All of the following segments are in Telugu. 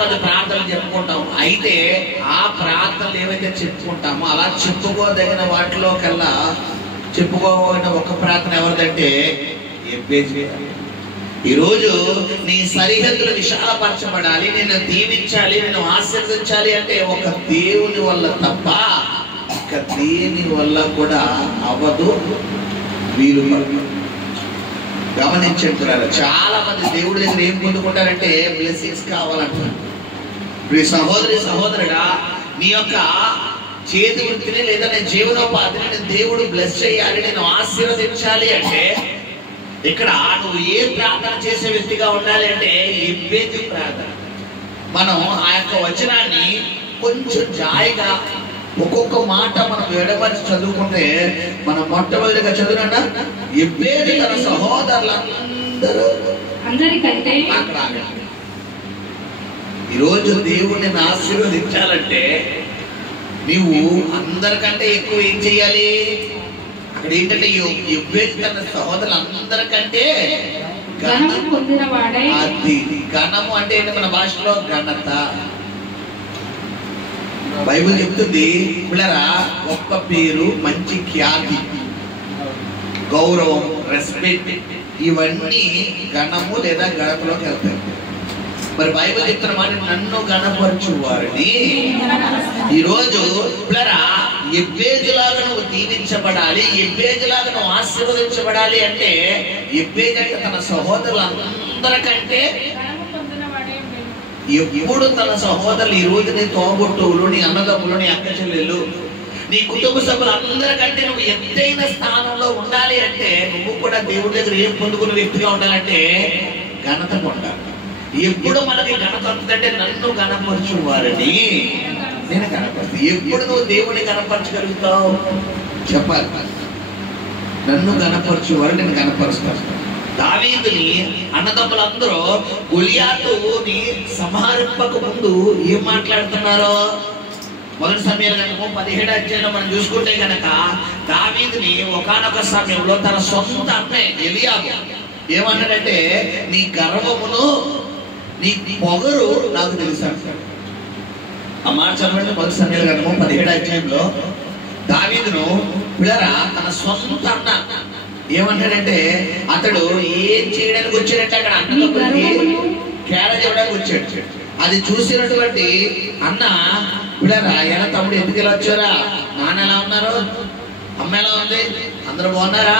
మంది ప్రార్థనలు చెప్పుకుంటాం. అయితే ఆ ప్రార్థనలు ఏవైతే చెప్పుకుంటామో అలా చెప్పుకోదగిన వాటిలో కల్లా చెప్పుకోని ఒక ప్రార్థన ఎవరిదంటే ఎబ్బేజు. ఈరోజు నీ సరిహద్దులు విశాలపరచబడాలి, నేను దీవించాలి, నేను ఆశీర్వదించాలి అంటే ఒక దేవుని వల్ల తప్ప ఇక దేని వల్ల కూడా అవ్వదు. వీలు గమనించుకుంటారు. చాలా మంది దేవుడి దగ్గర ఏం పొందుకుంటారంటే బ్లెస్సింగ్స్ కావాలంటారు. ఇప్పుడు సహోదరి సహోదరుడా, నీ యొక్క చేతి వృత్తిని లేదా నేను జీవనోపాధిని నేను దేవుడు బ్లెస్ చేయాలి, నేను ఆశీర్వదించాలి అంటే ఇక్కడ నువ్వు ఏ ప్రార్థన చేసే వ్యక్తిగా ఉండాలి అంటే ఎబ్బేజు ప్రార్థన. మనం ఆ యొక్క వచనాన్ని కొంచెం జాయిగా ఒక్కొక్క మాట మనం ఎడమర్చి చదువుకుంటే మనం మొట్టమొదటిగా చదువునా ఎబ్బేజు తన సహోదరులందరూ అందరికంటే అక్కడ ఈరోజు దేవుడిని ఆశీర్వదించాలంటే నీవు అందరికంటే ఎక్కువ ఏం చెయ్యాలి? అక్కడ ఏంటంటే ఎబ్బేజు తన సహోదరులందరికంటే ఘనము పొందినవాడై, అది ఘనము అంటే ఏంటి మన భాషలో? ఘనత. బైబిల్ చెప్తుంది పిల్లరా, గొప్ప పేరు, మంచి ఖ్యాతి, గౌరవం, రెస్పెక్ట్ ఇవన్నీ ఘనము లేదా ఘనతలోకి వెళ్తాయి. మరి బైబిల్ చెప్తున్న మాట నన్ను ఘనపరచు వారిని. ఈరోజు పిల్లరా ఎబ్బేజులాగా నువ్వు దీవించబడాలి, ఎబ్బేజులాగా నువ్వు ఆశీర్వదించబడాలి అంటే ఎబ్బేజు అంటే తన సహోదరులందరికంటే ఎప్పుడు తన సహోదరులు, ఈ రోజు నీ తోబుట్టువులు, నీ అన్నదమ్ములు, నీ అక్క చెల్లెళ్ళు, నీ కుటుంబ సభ్యులు అందరికంటే నువ్వు ఎత్తైన స్థానంలో ఉండాలి అంటే నువ్వు కూడా దేవుడి దగ్గర ఏం పొందుకున్న వ్యక్తిగా ఉండాలంటే ఘనత పొందాలి. ఎప్పుడు మనకి ఘనత వస్తుందంటే నన్ను ఘనపరచు వారిని నేను కనపరుస్తా. ఎప్పుడు నువ్వు దేవుడిని కనపరచగలుగుతావు చెప్పాలి. నన్ను కనపరచు వారిని నేను కనపరుస్తాను. దావీదుని అన్నదమ్ములందరూ గొలియాతుని సంహరింపక ముందు ఏం మాట్లాడుతున్నారో మొదటి సమయాల్లో 17వ అధ్యాయంలో మనం చూసుకుంటే కనుక దావీదుని ఒకానొక సమయంలో తన సొంత అన్నే ఎలియాబు ఏమన్నాడంటే నీ గర్వమును నీ పొగరు నాకు తెలుసా. ఆ మాట చదవండి. మొదటి సమయాల్లో 17వ అధ్యాయంలో దావీదును పిల్లరా తన సొంత అన్న ఏమన్నాడంటే అతడు ఏం చేయడానికి వచ్చాడంటే అక్కడ అన్నదమ్ములకి క్యారేజ్ ఇవ్వడానికి వచ్చాడు. అది చూసినటువంటి అన్న పిల్లరా ఎలా తమ్ముడు ఎందుకు ఇలా వచ్చారా, నాన్న ఎలా ఉన్నారు, అమ్మ ఎలా ఉంది, అందరూ బాగున్నారా,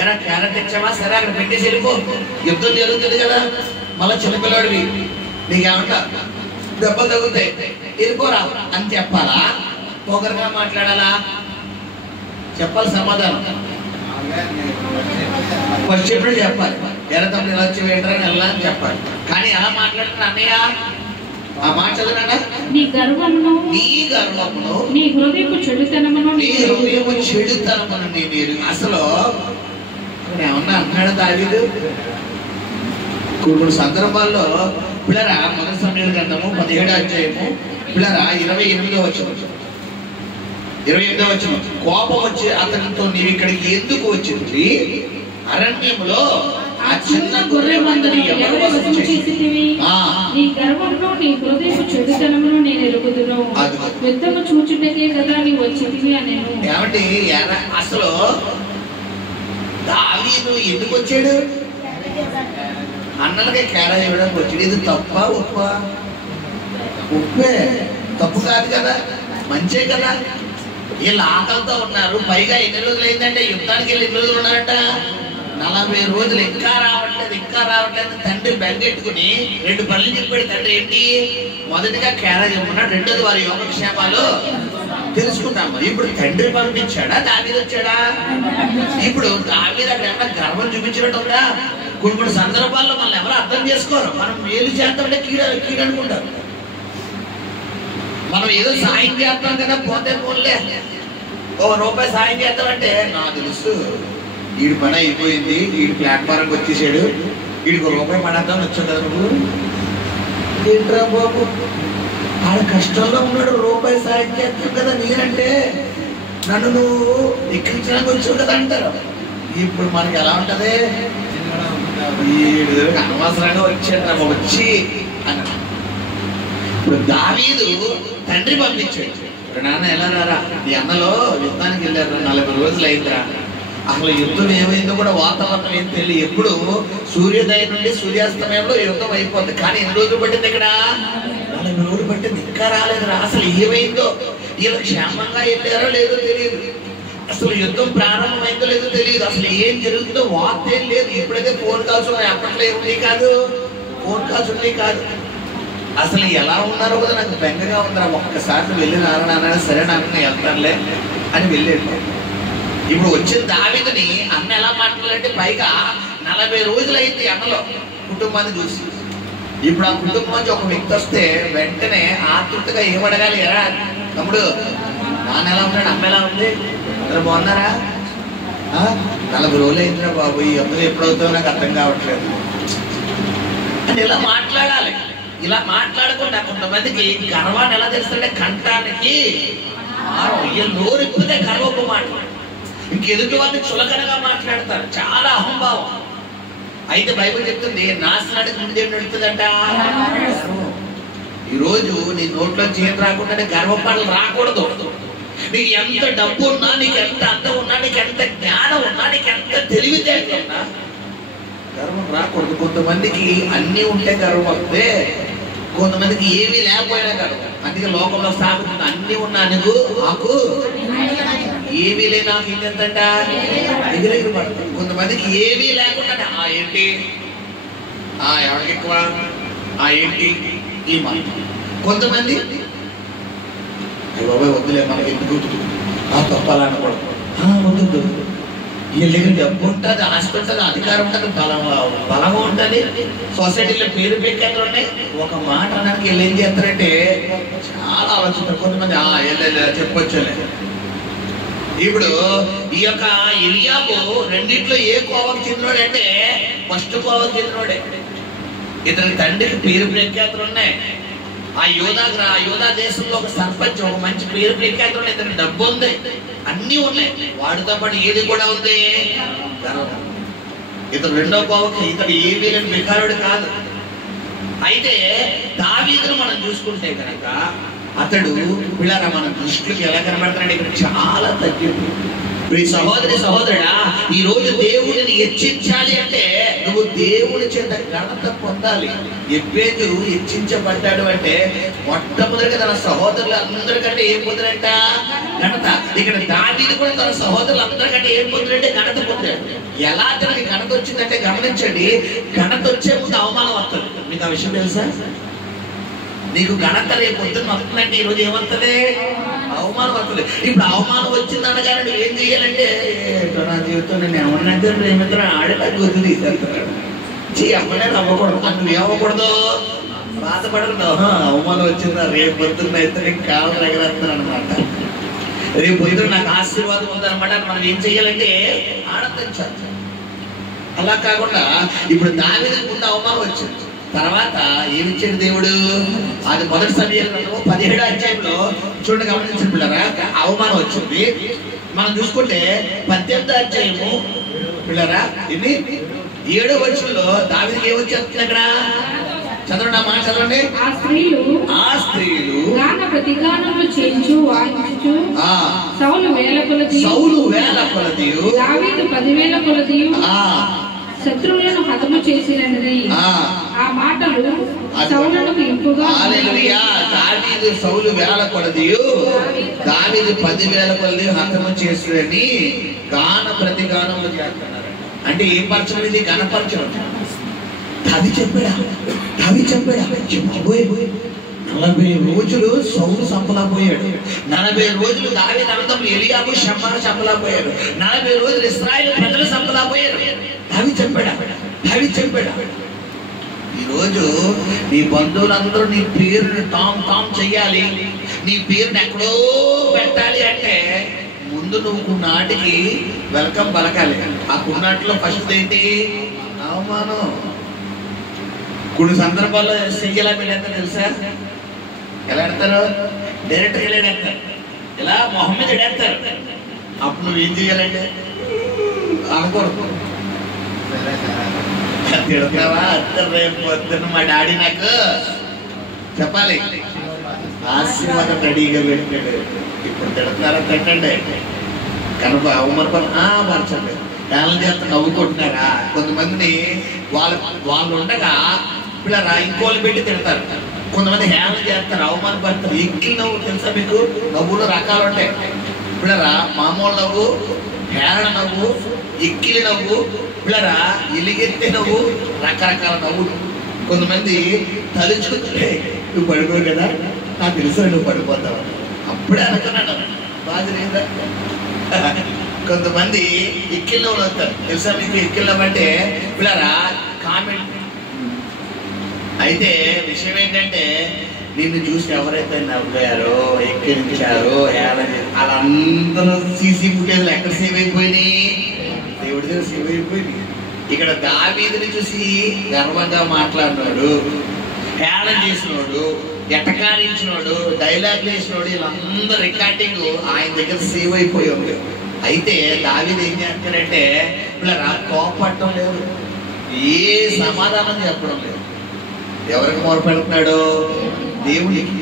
ఎలా క్యారెట్ ఇచ్చావా, సరే అక్కడ పెట్టేసి వెళ్ళిపో, యుద్ధం జరుగుతుంది కదా, మళ్ళీ చిన్నపిల్లాడివి నీకేమంటా దెబ్బలు తగ్గుతాయి వెళ్ళిపోరా అని చెప్పాలా, పొగరుగా మాట్లాడాలా? చెప్పాలి సమాధానం. ఫస్ట్ ఎప్పుడు చెప్పాలి, ఎలా తమ్ముడు ఇలా వచ్చి ఏంటని ఎలా అని చెప్పాలి. కానీ ఎలా మాట్లాడుతున్నా అన్నయ్య ఆ మాట చదువునా, నీ గర్వమును నీ హృదయపు చెడుతనమును నేను అసలు ఏమన్నా అన్నాడు దావీదు. కొన్ని సందర్భాల్లో పిల్లరా మొదటి సమయాల గ్రంథము 17వ అధ్యాయము పిల్లరా 28వ వచనం కోపం వచ్చి అతనితో నీవు ఇక్కడికి ఎందుకు వచ్చింది, అరణ్యంలో ఆ చిన్న గొర్రె మందని ఎవరు వశము చేసితివి, నీ గర్వమును నీ హృదయపు చెడుతనమును నేను ఎరుగుదును, యుద్ధము చూచుటకే కదా నీవు వచ్చితివి అనేను. ఏమంటే అసలు దావీదు ఎందుకు వచ్చాడు? అన్నలకే క్యారేజ్ ఇవ్వడానికి వచ్చాడు. ఇది తప్ప ఉప్ప? ఉప్పే, తప్పు కాదు కదా, మంచే కదా. వీళ్ళు ఆకలితో ఉన్నారు. పైగా ఎన్ని రోజులు అయిందంటే యుద్ధానికి వెళ్ళి 2 రోజులు ఉన్నారంట. 40 రోజులు ఇంకా రావట్లేదు. తండ్రి బెంగెట్టుకుని 2 పనులు చెప్పాడు తండ్రి. ఏంటి? మొదటిగా క్యారేజ్ ఇవ్వమన్నాడు, రెండోది వారి యోగక్షేమాలు తెలుసుకుంటాం. ఇప్పుడు తండ్రి పంపించాడా, దావీదు వచ్చాడా? ఇప్పుడు దావీదు అక్కడ ఏమన్నా గర్వం చూపించినట్టు ఉందా? కొన్ని సందర్భాల్లో మనం ఎవరు అర్థం చేసుకోరు. మనం మేలు చేద్దామంటే కీడు అనుకుంటారు. మనం ఏదో సాయం చేస్తాం కదా, పోతే పోన్లే ₹1 సాయం చేద్దామంటే నాకు తెలుసు వీడి పని అయిపోయింది, వీడి ప్లాట్ఫారంకి వచ్చేసాడు, వీడికి ₹1 పడేద్దామని వచ్చావు కదా నువ్వు. ఏంట్రా బాబు ఆడ కష్టంలో ఉన్నాడు, ₹1 సాయం చేస్తావు కదా, నేనంటే నన్ను నువ్వు ఎక్కించడానికి వచ్చావు కదా అంటారు. ఇప్పుడు మనకి ఎలా ఉంటది, వీడి అనవసరంగా వచ్చాడు వచ్చి అని ఇప్పుడు దావీదు తండ్రి పంపించాడు, నాన్న ఎలా రారా, నీ అన్నలో యుద్ధానికి వెళ్ళారు, 40 రోజులు అయిందిరా. అసలు యుద్ధం ఏమైందో కూడా వాతావరణం ఏం తెలియదు. ఎప్పుడు సూర్యోదయం నుండి సూర్యాస్తమయంలో యుద్ధం అయిపోతుంది, కానీ ఎన్ని రోజులు పట్టింది ఇక్కడ? 40 రోజులు పట్టింది, ఇంకా రాలేదురా. అసలు ఏమైందో, ఇలా క్షేమంగా వెళ్ళారో లేదో తెలియదు, అసలు యుద్ధం ప్రారంభమైందో లేదో తెలియదు, అసలు ఏం జరుగుతుందో వార్త ఏం లేదు. ఇప్పుడైతే ఫోన్ కాల్స్ ఉన్నాయి, అప్పట్లో ఏముంది కాదు, ఫోన్ కాల్స్ ఉన్నాయి కాదు. అసలు ఎలా ఉన్నారో కూడా నాకు బెంగగా ఉందిరా. ఒక్కసారి వెళ్ళి నాన్న, సరే నాకు వెళ్తానులే అని వెళ్ళాడు. ఇప్పుడు వచ్చిన దావీదుని అన్న ఎలా మాట్లాడాలంటే, పైగా 40 రోజులు అయింది అన్నలో కుటుంబాన్ని చూసి. ఇప్పుడు ఆ కుటుంబం నుంచి ఒక వ్యక్తి వస్తే వెంటనే ఆతృతగా ఏమడగాలి, ఎరా తమ్ముడు నాన్న ఎలా ఉన్నాడు, అమ్మ ఎలా ఉంది, అందరూ బాగున్నారా, 40 రోజులు అయిందిరా బాబు, ఈ యుద్ధం ఎప్పుడవుతుందో నాకు అర్థం కావట్లేదు అని ఇలా మాట్లాడాలి. ఇలా మాట్లాడకుండా కొంతమందికి గర్వాన్ని ఎలా తెలుస్తుంటే, కంఠానికి నోరిప్పితే గర్వపు మాట, ఇంకెదుటి వారిని చులకనగా మాట్లాడతారు, చాలా అహంభావం. అయితే బైబిల్ చెప్తుంది, నాశనానికి ముందు ఏం నడుస్తుందంట. ఈరోజు నీ నోట్లో చేతి రాకుండానే గర్వపడలు రాకూడదు. నీకు ఎంత డబ్బు ఉన్నా, నీకు ఎంత అందం ఉన్నా, నీకు ఎంత జ్ఞానం ఉన్నా, నీకు ఎంత తెలివితేటలు ఉన్నా గర్వం రాకూడదు. కొంతమందికి అన్నీ ఉంటే గర్వం వస్తే, కొంతమందికి ఏమీ లేకపోయినా గర్వం. అందుకే లోకంలో స్థాపిస్తుంది, అన్నీ ఉన్నా నీకు ఆకు ఏమీ లే నాకు ఇంకెంతంట ఎగిరెగిరి పడుతుంది. కొంతమందికి ఏమీ లేకుండా ఏంటి, ఎవరికి ఎక్కువ, ఏంటి ఈ మాట. కొంతమంది బాబాయ్ వద్దులే మనకి ఎందుకు తప్పాలనకూడదు, వద్దు, వీళ్ళ దగ్గర డబ్బు ఉంటుంది, ఆస్తి ఉంటుంది, అధికారం ఉంటుంది, బలం ఉంటుంది, సొసైటీలో పేరు పెట్టేట్లు ఉన్నాయి. ఒక మాట అనడానికి వీళ్ళు ఏం చేస్తారంటే చాలా ఆలోచిస్తారు. కొంతమంది చెప్పొచ్చులే. ఇప్పుడు ఈ యొక్క ఎలియాబు రెండిట్లో ఏ కోవకు చెందినోడు అంటే ఫస్ట్ కోవకు చెందినోడే. ఇతని తండ్రికి పేరు ప్రఖ్యాతులు ఉన్నాయి. ఆ యోధా దేశంలో ఒక సర్పంచ్, ఒక మంచి పేరు ప్రఖ్యాతులు ఉన్నాయి. ఇతనికి డబ్బు ఉంది, అన్ని ఉన్నాయి, వాడితో పాటు ఏది కూడా ఉంది గర్వం. ఇతను రెండో కోవకు, ఇతడు ఏమీ లేని వికారుడు కాదు. అయితే దావీదును మనం చూసుకుంటే కనుక అతడు పిల్లరా మన దృష్టికి ఎలా కనబడుతున్నాడు, ఇక్కడ చాలా తగ్గింపు. సహోదరి సహోదరుడా, ఈ రోజు దేవుడిని హెచ్చించాలి అంటే నువ్వు దేవుడి చేత ఘనత పొందాలి. ఎబ్బేజు హెచ్చించబడ్డాడు అంటే మొట్టమొదటిగా తన సహోదరులు అందరికంటే ఏం పొందాడంట, ఘనత. ఇక్కడ దావీదు కూడా తన సహోదరులు అందరికంటే ఏం పొందాడంటే ఘనత పొందాడు. ఎలా తనకి ఘనత వచ్చిందంటే గమనించండి, ఘనత వచ్చే ముందు అవమానం వస్తుంది. మీకు ఆ విషయం తెలుసా? నీకు ఘనత రేపు పొద్దున్న వస్తుందంటే ఈరోజు ఏమవుతుంది, అవమానం వస్తుంది. ఇప్పుడు అవమానం వచ్చిందనగానే నువ్వు ఏం చెయ్యాలంటే, నా జీవితం నేను ఏమన్నంటే ఏమిత్ర ఆడేలా గుర్తు తీసేస్తున్నాడు, అమ్మనే నవ్వకూడదు, నువ్వు ఏమవ్వకూడదు, బాధపడదు. అవమానం వచ్చిందా, రేపు పొద్దున్న అయితే నీకు కావాలి ఎగరేస్తాను అనమాట, రేపు పొద్దున్న నాకు ఆశీర్వాదం ఉందనమాట. మనం ఏం చెయ్యాలంటే ఆనందించాలి. అలా కాకుండా ఇప్పుడు దావీదుకు ముందు అవమానం వచ్చింది, తర్వాత ఏమిచ్చాడు దేవుడు. అది మొదటి సమయంలో 17వ అధ్యాయంలో చూడండి, గమనించిన పిల్లరా, అవమానం వచ్చింది. మనం చూసుకుంటే 18వ అధ్యాయము పిల్లరా, ఇది 7వ వచనంలో దావీదుకి ఏమొచ్చేస్తుంది అక్కడ, చదవండి అమ్మా, చదవండి. ఆ స్త్రీలు గాన ప్రతిగానములు చేయించు వాయించుచు సౌలు వేల కొలది దావీదు 10,000 కొలది శత్రువులను హతము చేసినది. ఆ మాటలు సౌలునకు ఇంపుగా. హల్లెలూయా. దావీదు సౌలు వేల కొలది, దావీదు 10,000 కొలది హతము చేసినని గాన ప్రతిగానములు చేస్తున్నారు. అంటే ఏం పరచడం ఇది, గణపరచడం. దావీదు చెప్పాడా 40 రోజులు సౌలు సంపలాపోయాడు, 40 రోజులు దావీదు అన్నదమ్ములు ఎలియాబు షమ్మా సంపలాపోయాడు, 40 రోజులు ఇశ్రాయేలు ప్రజలు సంపలాపోయారు. దావీదు చెప్పాడా. ఈరోజు నీ బంధువులందరూ నీ పేరుని టామ్ చెయ్యాలి, నీ పేరుని ఎక్కడో పెట్టాలి అంటే ముందు నువ్వు కొన్నాటికి వెల్కమ్ పలకాలి. ఆ కొన్నాటిలో ఫస్ట్ ఏంటి, అవమానం. కొన్ని సందర్భాల్లో చెయ్యాలా వీళ్ళంతా తెలుసా, ఎలా ఎడతారు, డైరెక్ట్గా వెళ్ళేస్తారు, ఇలా మొహం మీద ఎడేస్తారు. అప్పుడు నువ్వు ఏం చెయ్యాలంటే అనకూడదు, తిడతావా, రేపు పొద్దున్న మా డాడీ నాకు చెప్పాలి. ఆశీర్వాదం రెడీగా పెట్టాడు. ఇప్పుడు తిడుతున్నారా? తిట్టండి. కనుక అవమానపరచండి. వేళ చేత నవ్వుకుంటున్నారా? కొంతమందిని వాళ్ళు ఉండగా పిల్లరా ఇంకోళ్ళు పెట్టి తిడతారు. కొంతమంది హేళన చేస్తారు, అవమానపడతారు. ఎక్కిలి నవ్వు తెలుసా మీకు? నవ్వులు రకాలు ఉంటాయి పిల్లరా. మామూలు నవ్వు, హేళన నవ్వు, ఎక్కిలి నవ్వు, పిల్లరా ఎలిగెత్తే నవ్వు, రకరకాల నవ్వులు. కొంతమంది తలుచుకుంటే నువ్వు పడిపోవు కదా, నాకు తెలుసు నువ్వు పడిపోతావు, అప్పుడే అనుకున్నాను బాధ లేదా. కొంతమంది ఎక్కిలి నవ్వులు వస్తారు తెలుసా మీకు? ఎక్కిలి నవ్వు అంటే పిల్లరా కామెంట్. అయితే విషయం ఏంటంటే నిన్ను చూసి ఎవరైతే నవ్వారో, ఎక్కిరించారో, వాళ్ళందరూ సీసీ ఫుటేజ్లు ఎక్కడ సేవ్ అయిపోయినాయి? దేవుడి దగ్గర సేవ్ అయిపోయినాయి. ఇక్కడ దావీదుని చూసి గర్వంగా మాట్లాడినాడు, హేళన చేసినోడు, ఎటకారించినోడు, డైలాగ్ వేసినోడు, వీళ్ళందరూ రికార్డింగ్ ఆయన దగ్గర సేవ్ అయిపోయి ఉంది. అయితే దావీదు ఏం చేస్తాడంటే ఇలా కోపడటం లేదు, ఏ సమాధానం చెప్పడం లేదు. ఎవరికి మొరపెడుతున్నాడు? దేవుడికి.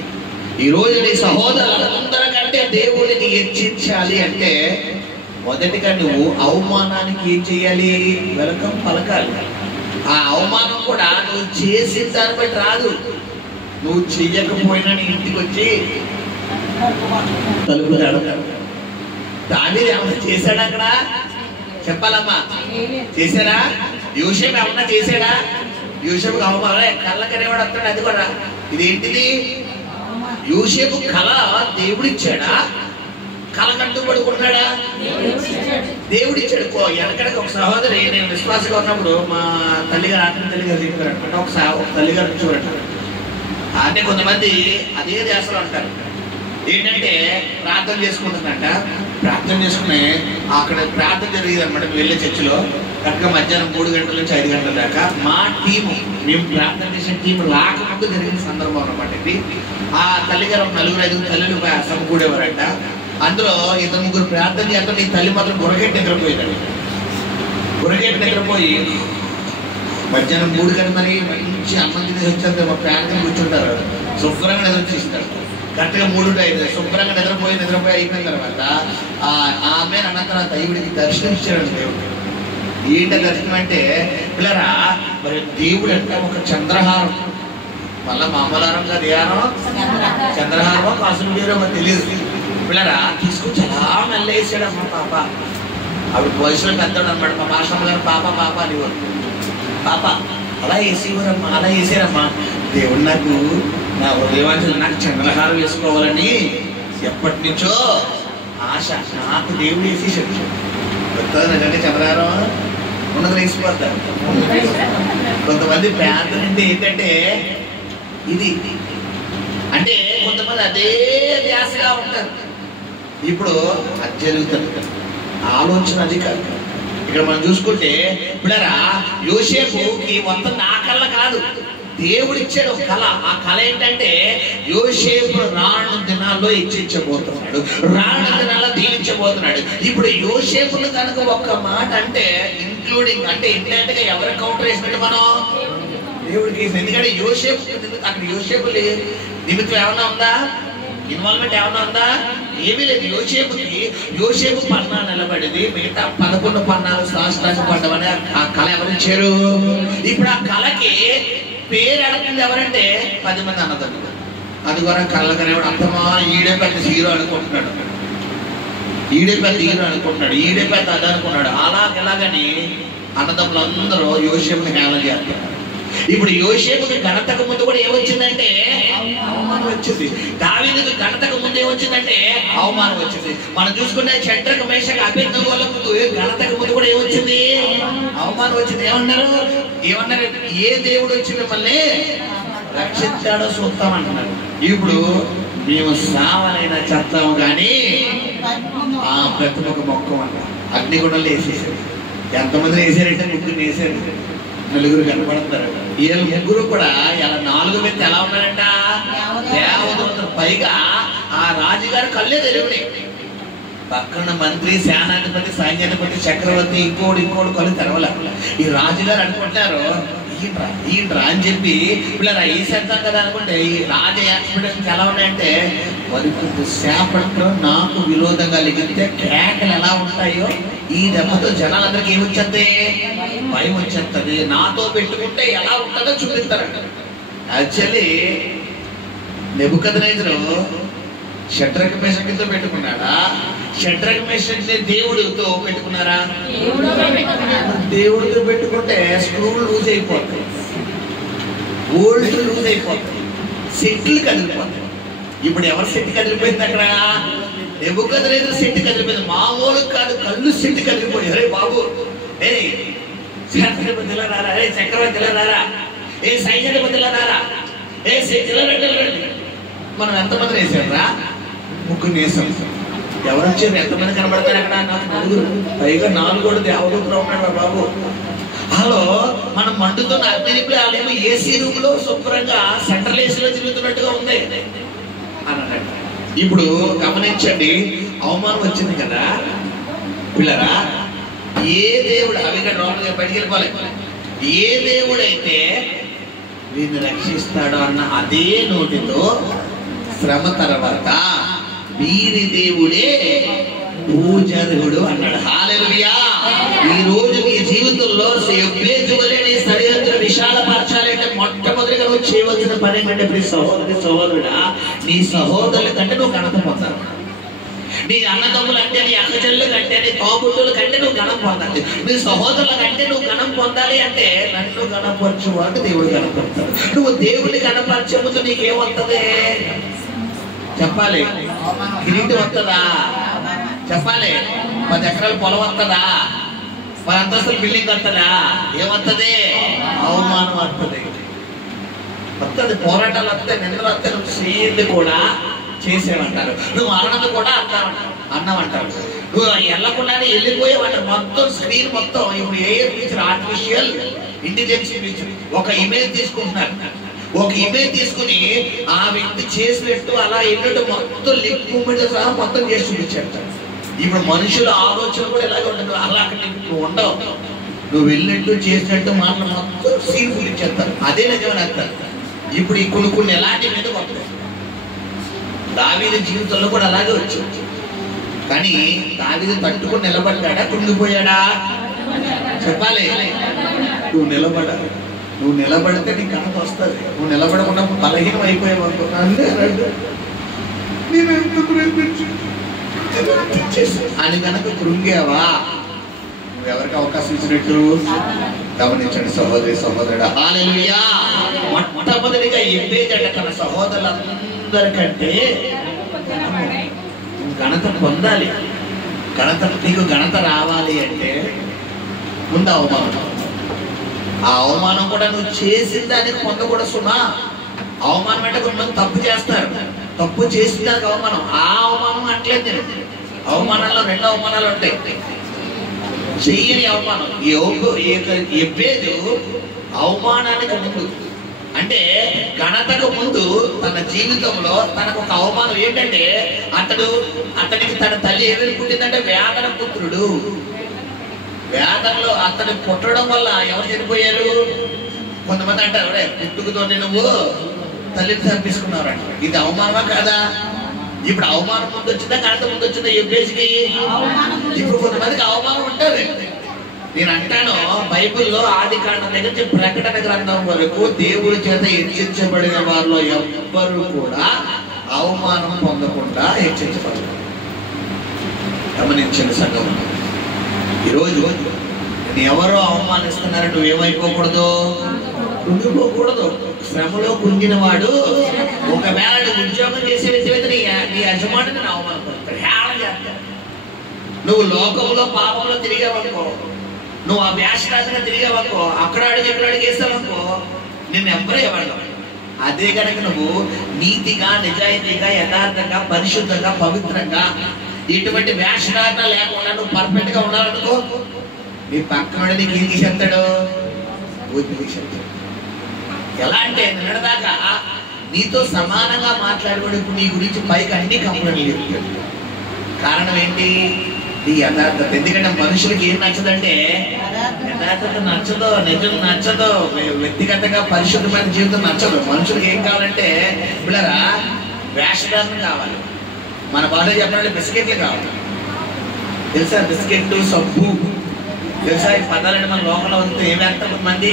ఈరోజు నీ సహోదరులందరికంటే దేవుడిని హెచ్చించాలి అంటే మొదటిగా నువ్వు అవమానానికి ఏం చేయాలి? వెల్కమ్ పలకాలి. ఆ అవమానం కూడా నువ్వు చేసిన దాన్ని బట్టి రాదు. నువ్వు చెయ్యకపోయినా నీ ఇంటికి వచ్చి తలుపు తడతాడు. దావీదు ఏమన్నా చేశాడా? అక్కడ చెప్పాలమ్మా, చేశాడా? యోసేపు ఏమన్నా చేశాడా? యోసేపు అవమానం కళ్ళకనేవాడు వస్తాడు. అది కూడా ఇదేంటిది? యోసేపు కళ దేవుడిచ్చాడా? కళ కట్టుబడుకున్నాడా? దేవుడిచ్చాడు. వెనకడికి ఒక సహోదరి, నేను విశ్వాసంగా ఉన్నప్పుడు మా తల్లిగారు ఆత్మ తల్లిగారు చెప్పారు అనమాట. ఒక తల్లిగారు చూడండి. అంటే కొంతమంది అదే దేశంలో ఉంటారు. ఏంటంటే ప్రార్థన చేసుకుంటుందంట. ప్రార్థన చేసుకుని అక్కడ ప్రార్థన జరిగేది అనమాట. వెళ్ళే చర్చిలో కరెక్ట్గా మధ్యాహ్నం 3 గంటల నుంచి 5 గంటల దాకా మా టీము, మేము ప్రార్థన చేసిన టీం రాకముందు జరిగిన సందర్భం అనమాట ఇది. ఆ తల్లిగారు ఒక 4-5 తల్లులు సమకూడేవారంట. అందులో 2-3 ప్రార్థన చేస్తాం. ఈ తల్లి మాత్రం బుర్రగెట్టి నిద్రపోయేదండి. బుర్రగెట్టి నిద్రపోయి మధ్యాహ్నం 3 గంటలని మంచి అన్నం తినేసి వచ్చేంత మా ప్రార్థన కూర్చుంటారు. శుభ్రంగా నిద్ర వచ్చేస్తారు. కరెక్ట్గా 3-5 శుభ్రంగా నిద్రపోయి అయిపోయిన తర్వాత ఆమె అన్న తర్వాత ఈవిడికి దర్శనం ఇచ్చాడు దేవుడు. ఏంటి దర్శనం అంటే పిల్లరా, మరి దేవుడు అంటే ఒక చంద్రహారం, మళ్ళా మామూలారం కాదు, ఏహారం, చంద్రహారమో కాసులు వేరో మరి తెలియదు. పిల్లరా తీసుకొచ్చి అలా మెల్లేసాడమ్మా. పాప ఆవిడ వయసులో పెద్దవాడు అనమాట. మా భాషమ్మ గారు పాప పాప అనేవారు. పాప అలా వేసేవారమ్మా, అలా వేసారమ్మా. దేవుడు నాకు నా హృదయవాంఛలు, నాకు చంద్రహారం వేసుకోవాలని ఎప్పటి నుంచో ఆశ. నాకు దేవుడు వేసేసాడు. వస్తుంది నిజంగా చంద్రహారం ఉన్నది వేసిపోతారు. కొంతమంది ప్రార్థన అంటే ఏంటంటే ఇది అంటే కొంతమంది అదే ధ్యాసగా ఉంటారు. ఇప్పుడు అది జరుగుతుంది. ఆలోచన అది కాదు. ఇక్కడ మనం చూసుకుంటే పిల్లరా, యోసేపుకి మొత్తం నా కళ్ళ కాదు, దేవుడిచ్చాడు ఒక కళ. ఆ కళ ఏంటంటే యోసేపు రాను దినాల్లో హెచ్చించబోతున్నాడు, రాను దినాల్లో దీవించబోతున్నాడు. ఇప్పుడు యోసేపును కనుక ఒక్క మాట అంటే ఇంక్లూడింగ్ అంటే ఇంటెంట్ గా ఎవరికి కౌంటర్ వేసినట్టు మనం దేవుడికి. ఎందుకంటే యోసేపు అక్కడ యోసేపు నిమిత్తం ఏమన్నా ఉందా? ఇన్వాల్వ్మెంట్ ఏమన్నా ఉందా? ఏమీ లేదు. యోసేపు పన్నా నిలబడింది. మిగతా 11 పన్నాలు సాష్టాంగ పడ్డమని ఆ కళ ఎవరిచ్చారు? ఇప్పుడు ఆ కళకి పేరు అడగండి ఎవరంటే 10 మంది అన్నదమ్ములు. అది కూడా కళ్ళకనే అంతమా ఈడే పెద్ద హీరో అనుకుంటున్నాడు, ఈడే పెద్ద హీరో అనుకుంటున్నాడు, ఈడే పెద్ద అది అనుకున్నాడు. అలాగని అన్నదమ్ములు అందరూ యోసేపుని హేళన చేస్తారు. ఇప్పుడు యోసేపుకి ఘనతకు ముందు కూడా ఏమొచ్చిందంటే అవమానం వచ్చింది. దావీదుకి ఘనతకు ముందు ఏమొచ్చిందంటే అవమానం వచ్చింది. మనం చూసుకుంటే షడ్రక్ మేషక్ అబేద్నెగో ముందు ఘనతకు ముందు కూడా ఏమొచ్చింది? అవమానం వచ్చింది. ఏమన్నారు? ఏ దేవుడు వచ్చి మిమ్మల్ని రక్షించాడో చూస్తామంటున్నారు. ఇప్పుడు మేము సావనైనా చెప్తాము కానీ ఆ ప్రతి ఒక్క మొక్క అన్నారు. అగ్నిగుండంలో వేసేసారు. ఎంతమందిని వేసారంటే 3 వేసారు, 4 కనపడతారు. వీళ్ళు 3 కూడా ఇలా 4 మీద ఎలా ఉన్నారంట? దేవదూతలు. పైగా ఆ రాజుగారు కళ్ళే తెలియని పక్కన మంత్రి, సేనాధిపతి, సైన్యాధిపతి, చక్రవర్తి ఇంకోటి కళ్ళు తెరవలే. ఈ రాజుగారు అనుకుంటారు ఈయనరా అని చెప్పి పిల్లరా వేసేద్దాం కదా అనుకుంటే ఈ రాజ యాక్సిడెంట్స్ ఎలా ఉన్నాయంటే మరి కొద్దిసేపట్లో నాకు విరోధంగా లిగితే కేకలు ఎలా ఉంటాయో ఈ దెబ్బతో జనాలందరికీ ఏమొచ్చేది? భయం వచ్చేస్తుంది. నాతో పెట్టుకుంటే ఎలా ఉంటుందో చూపిస్తారంట. యాక్చువల్లీ నెబుకద్నెజరు షడ్రక్ మేషకులతో పెట్టుకున్నాడా? షడ్రక్ మేషకుల్ని దేవుడితో పెట్టుకున్నారా? దేవుడితో పెట్టుకుంటే స్క్రూలు లూజ్ అయిపోతాయి, బోల్ట్ లూజ్ అయిపోతాయి, సెట్లు కదిలిపోతాయి. ఇప్పుడు ఎవరి సెట్ కదిలిపోయింది? అక్కడ నెబుకద్నెజరు సెట్ కదిలిపోయింది. మామూలు కాదు, కళ్ళు సెట్ కదిలిపోయి. అరే బాబు, ఏ చక్రవర్తిలారా, ఏ చక్రవర్తిలారా, ఏ సైన్యాధిపతులారా, ఏ రండి. మనం ఎంతమంది వేసారా? ముగ్గురు వేసాం. ఎవరు వచ్చారు? ఎంతమంది కనబడతారు అక్కడ? నాకు నలుగురు, పైగా 4 దేవదూతలు ఉన్నాడు బాబు. హలో, మనం మండుతున్న అగ్నిపులు వాళ్ళేమో ఏసీ రూమ్ లో శుభ్రంగా సెంట్రల్ ఏసీలో తిరుగుతున్నట్టుగా ఉంది అన్నట్టు. ఇప్పుడు గమనించండి, అవమానం వచ్చింది కదా పిల్లరా. ఏ దేవుడు అవిగా బయటికి వెళ్ళిపోలే. ఏ దేవుడైతే వీరిని రక్షిస్తాడో అన్న అదే నోటితో శ్రమ తర్వాత వీరి దేవుడే పూజారుడు అన్నాడు. హల్లెలూయా. ఈ రోజు నీ జీవితంలో నీ సరిహద్దులు విశాలపరచాలంటే మొట్టమొదటిగా నువ్వు చేయవలసిన పని ఏంటంటే, సహోదరుడా, నీ సహోదరుల కంటే నువ్వు ఘనత పొందాలి. నీ అన్నదమ్ములు అంటే, నీ అక్కచెల్లెలు కంటే, నీ తోబుట్టుల కంటే నువ్వు ఘనం పొందాలి. నీ సహోదరుల కంటే నువ్వు ఘనం పొందాలి అంటే నన్ను ఘనపరచువాడు దేవుడు ఘనపడతాడు. నువ్వు దేవుడిని ఘనపరిచే ముందు నీకేమవుతుంది చెప్పాలి? కిరీటం వస్తుందా? చెప్పాలి. 10 ఎకరాల పొలం వస్తుందా? 10 అంతస్తుల బిల్డింగ్ వస్తుందా? ఏమవుతుంది? అవమానం వస్తుంది. పోరాటాలు వస్తాయి, నిందలు వస్తాయి. నువ్వు సీళ్ళు కూడా చేసేవంటారు, నువ్వు ఆనందం కూడా అన్నామంటారు, నువ్వు వెళ్ళకుండానే వెళ్ళిపోయేవంటారు. మొత్తం స్క్రీన్ మొత్తం ఇప్పుడు AI feature, artificial intelligence feature. ఒక ఇమేజ్ తీసుకుంటున్నారు, ఒక ఇమేజ్ తీసుకుని ఆ వ్యక్తి చేసినట్టు అలా వెళ్ళినట్టు మొత్తం లిప్ మూమెంట్ సహా మొత్తం చేసి చూపించారు. ఇప్పుడు మనుషుల ఆలోచన కూడా ఇలాగే ఉంటుంది. అలా అక్కడ నువ్వు ఉండవు, నువ్వు వెళ్ళినట్టు చేసినట్టు మాటలు మొత్తం సీన్ చూపించేస్తారు. అదే నిజమని అంటారు. ఇప్పుడు ఈ కొన్ని ఎలాంటి మీద వస్తాయి. దావీదు జీవితంలో కూడా అలాగే వచ్చింది. కానీ దావీదు తట్టుకుని నిలబడ్డా, కుంగిపోయాడా? చెప్పాలి. నువ్వు నిలబడాలి. నువ్వు నిలబడితే నీకు ఘనత వస్తుంది. నువ్వు నిలబడకుండా బలహీనం అయిపోయావు అనుకున్నాను అని కనుక కృంగావా, నువ్వు ఎవరికి అవకాశం ఇచ్చినట్టు గమనించండి సహోదరి సహోదరుడు. హల్లెలూయా. మొట్టమొదటిగా ఎప్పేజట తన సహోదరులందరికంటే ఘనత పొందాలి. నీకు ఘనత రావాలి అంటే ముందు అవమానం. ఆ అవమానం కూడా నువ్వు చేసిన దానికి పొందకూడదు సుమా. అవమానం అంటే కొంతమంది తప్పు చేస్తారు, తప్పు చేసిన దానికి అవమానం. ఆ అవమానం అట్లేదు. అవమానంలో 2 అవమానాలు ఉంటాయి. చెయ్యని అవమానం. ఎబ్బేదు అవమానానికి ముందు, అంటే ఘనతకు ముందు తన జీవితంలో తనకు ఒక అవమానం ఏంటంటే, అతనికి తన తల్లి ఏమేమి పుట్టిందంటే వేదన పుత్రుడు. వేదనలో అతను పుట్టడం వల్ల ఎవరు చనిపోయారు? కొంతమంది అంటారు, పుట్టుకతోనే నువ్వు తల్లిని చంపేసుకున్నారంట. ఇది అవమానమా కాదా? ఇప్పుడు అవమానం ముందు వచ్చిందా, ఘనత ముందు వచ్చిందా? ఎబ్బేసికి ఇప్పుడు కొంతమందికి అవమానం ఉంటుంది. నేను అంటాను, బైబిల్లో ఆదికాండం దగ్గర నుంచి ప్రకటన గ్రంథం వరకు దేవుడి చేత హెచ్చించబడిన వారిలో ఎవ్వరూ కూడా అవమానం పొందకుండా హెచ్చించబడరు. గమనించిన సంఘం, ఈరోజు ఎవరో అవమానిస్తున్నారని నువ్వేమైపోకూడదు, కుంగిపోకూడదు. శ్రమలో కుంగిన వాడు ఒకవేళ ఉద్యోగం చేసే వ్యక్తి నీ యజమానిని అవమానపడతాడు, హేళన చేస్తాడు. నువ్వు లోకంలో పాపంలో తిరిగావనుకో, నువ్వు ఆ వ్యాసరాశిగా తిరిగావనుకో, అక్కడ అడిగి ఇక్కడ అడిగేస్తావనుకో, నిన్ను ఎవ్వరూ ఇవ్వడం. అదే కనుక నువ్వు నీతిగా, నిజాయితీగా, యథార్థంగా, పరిశుద్ధంగా, పవిత్రంగా, ఇటువంటి వ్యాసరాశ లేకుండా నువ్వు పర్ఫెక్ట్ గా ఉండాలనుకో, నీ పక్కన నీకు ఏం తీసేస్తాడు? తీసేస్తాడు. ఎలా అంటే నిన్నదాకా నీతో సమానంగా మాట్లాడేవాడు ఇప్పుడు నీ గురించి పైకి అన్ని కంప్లైంట్లు చెప్తాడు. కారణం ఏంటి? ఈ యథార్థత. ఎందుకంటే మనుషులకి ఏం నచ్చదంటే యథార్థత నచ్చదు, నిజం నచ్చదు, వ్యక్తిగతంగా పరిశుద్ధమైన జీవితం నచ్చదు. మనుషులకి ఏం కావాలంటే పిల్లరా వేషధారణ కావాలి. మన బాధ చెప్పాలంటే బిస్కెట్లు కావాలి. తెలుసా? బిస్కెట్లు, సబ్బు తెలుసా? ఈ పదాలంటే మన లోకంలో వస్తే ఏం వేస్తారు? కొంతమంది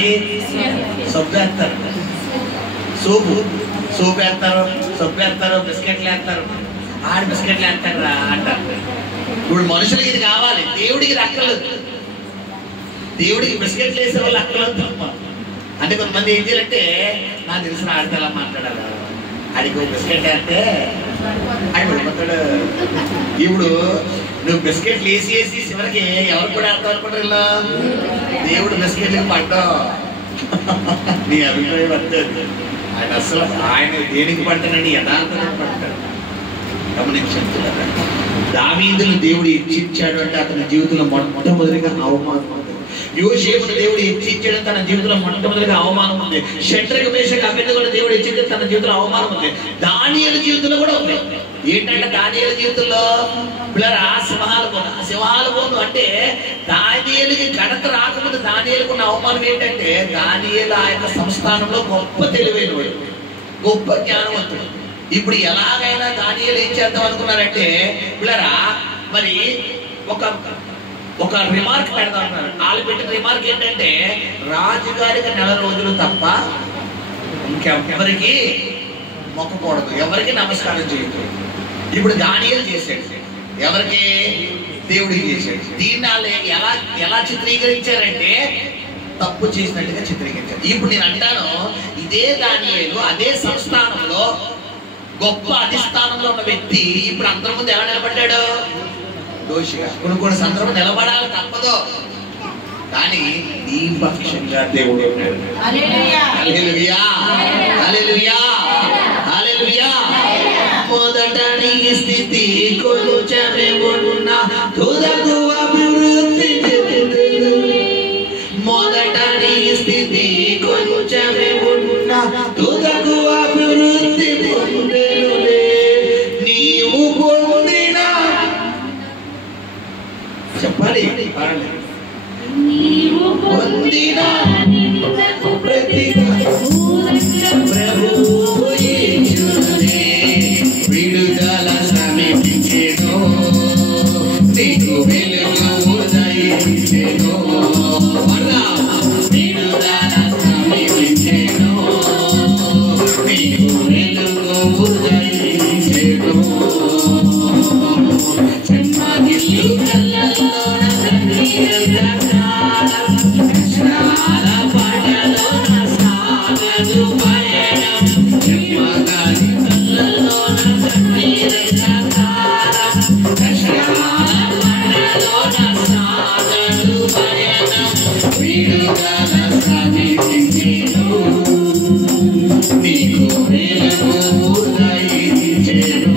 సబ్బు వేస్తారు, సోపు వేస్తారు, సబ్బు వేస్తారు, బిస్కెట్లు వేస్తారు. ఆడి బిస్కెట్లు వేస్తారు రా అంటారు. ఇప్పుడు మనుషులకి ఇది కావాలి, దేవుడికి ఇది అక్కర్లేదు. దేవుడికి బిస్కెట్లు వేసే వాళ్ళు అక్కర్లేదు తప్ప. అంటే కొంతమంది ఏం చేయాలంటే నాకు తెలిసిన ఆడితే ఎలా మాట్లాడాలి, ఆడికి బిస్కెట్ వేస్తే ఆడి పడిపోతాడు. ఇప్పుడు నువ్వు బిస్కెట్లు వేసి చివరికి ఎవరు కూడా అర్థం అనుకుంటారు, దేవుడు బిస్కెట్లకు పడ్డావు. నీ అభిప్రాయం పడుతుంది. ఆయన అసలు ఆయన దేనికి పడతానండి? యథార్థానికి పడతాడు. గమనించండి, దావీదును దేవుడు హెచ్చించాడు అంటే అతని జీవితంలో మొట్టమొదటిగా అవమానం ఉంది. యోసేపును దేవుడు హెచ్చించాడు, తన జీవితంలో మొట్టమొదటిగా అవమానం ఉంది. షడ్రక్ మేషక్ అబేద్నెగోను దేవుడు హెచ్చించాడు, తన జీవితంలో అవమానం ఉంది. దానియేలు జీవితంలో కూడా ఉంది. ఏంటంటే దానియేలు జీవితంలో పిల్లరా సింహాల బోను అంటే దానియేలుకి ఘనత రాకముందు దానియేలుకున్న అవమానం ఏంటంటే దానియేలు ఆ యొక్క సంస్థానంలో గొప్ప తెలివైనవాడు, గొప్ప జ్ఞానవంతుడు. ఇప్పుడు ఎలాగైనా దానియేలు ఏం చేద్దాం అనుకున్నారంటే పిల్లరా మరి ఒక రిమార్క్ పెడదాం అన్నారు. వాళ్ళు పెట్టిన రిమార్క్ ఏంటంటే రాజుగారికి 4 రోజులు తప్ప ఇంకెవరికి మొక్కకూడదు, ఎవరికి నమస్కారం చేయదు. ఇప్పుడు దానియేలు చేశాడు, ఎవరికి? దేవుడికి చేశాడు. దీన్ని వాళ్ళు ఎలా చిత్రీకరించారంటే తప్పు చేసినట్టుగా చిత్రీకరించారు. ఇప్పుడు నేను అంటాను, ఇదే దానియేలు అదే సంస్థానంలో గొప్ప అధిష్టానంలో ఉన్న వ్యక్తి ఇప్పుడు అందరి ముందు ఎలా నిలబడ్డాడు? దోషిగా. కొన్ని సందర్భం నిలబడాలి, తప్పదు. కానీ ఈ పక్షంగా దేవుడు ఉన్నాడు. హల్లెలూయా, హల్లెలూయా, హల్లెలూయా. మొదట నీ స్థితి కొంచెమే ఉన్నా తుదకు అభివృద్ధి చెందుతుంది. మొదట నీ స్థితి కొంచెమే ఉన్నా తుదకు అభివృద్ధి పొందెనులే. నీవు పొందిన చెప్పాలి పొందిన ప్రతిగా ప్రభువు యేసునే విడుదల సమీపించెను, నీకు వెలుగు ఉదయించెను. విడుదల సమీపించెను, నీకు వెలుగు ఉదయించెను. చెమ్మగిల్లు కళ్ళలోన కష్టాల పడలోన సాగదు పయనం. చెమ్మగాలి కళ్ళలోన కష్టాల పడలోన సాగదు పయనం. విడుదల సమీపించెను, నీకు వెలుగు ఉదయించెను.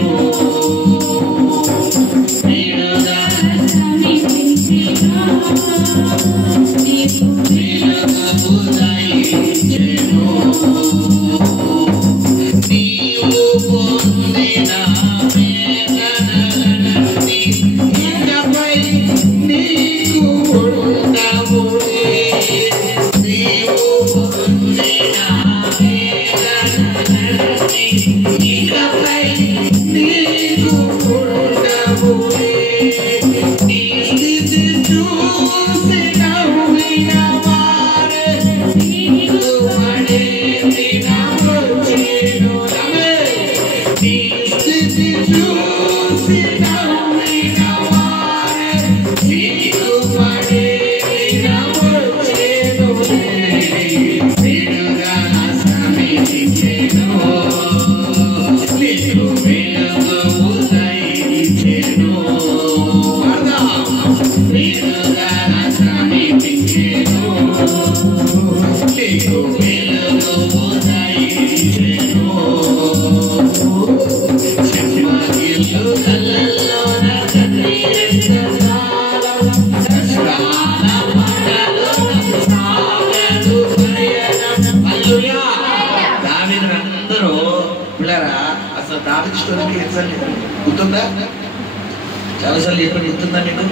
చాలాసార్లు చెప్పి గుర్తుందా మీకు?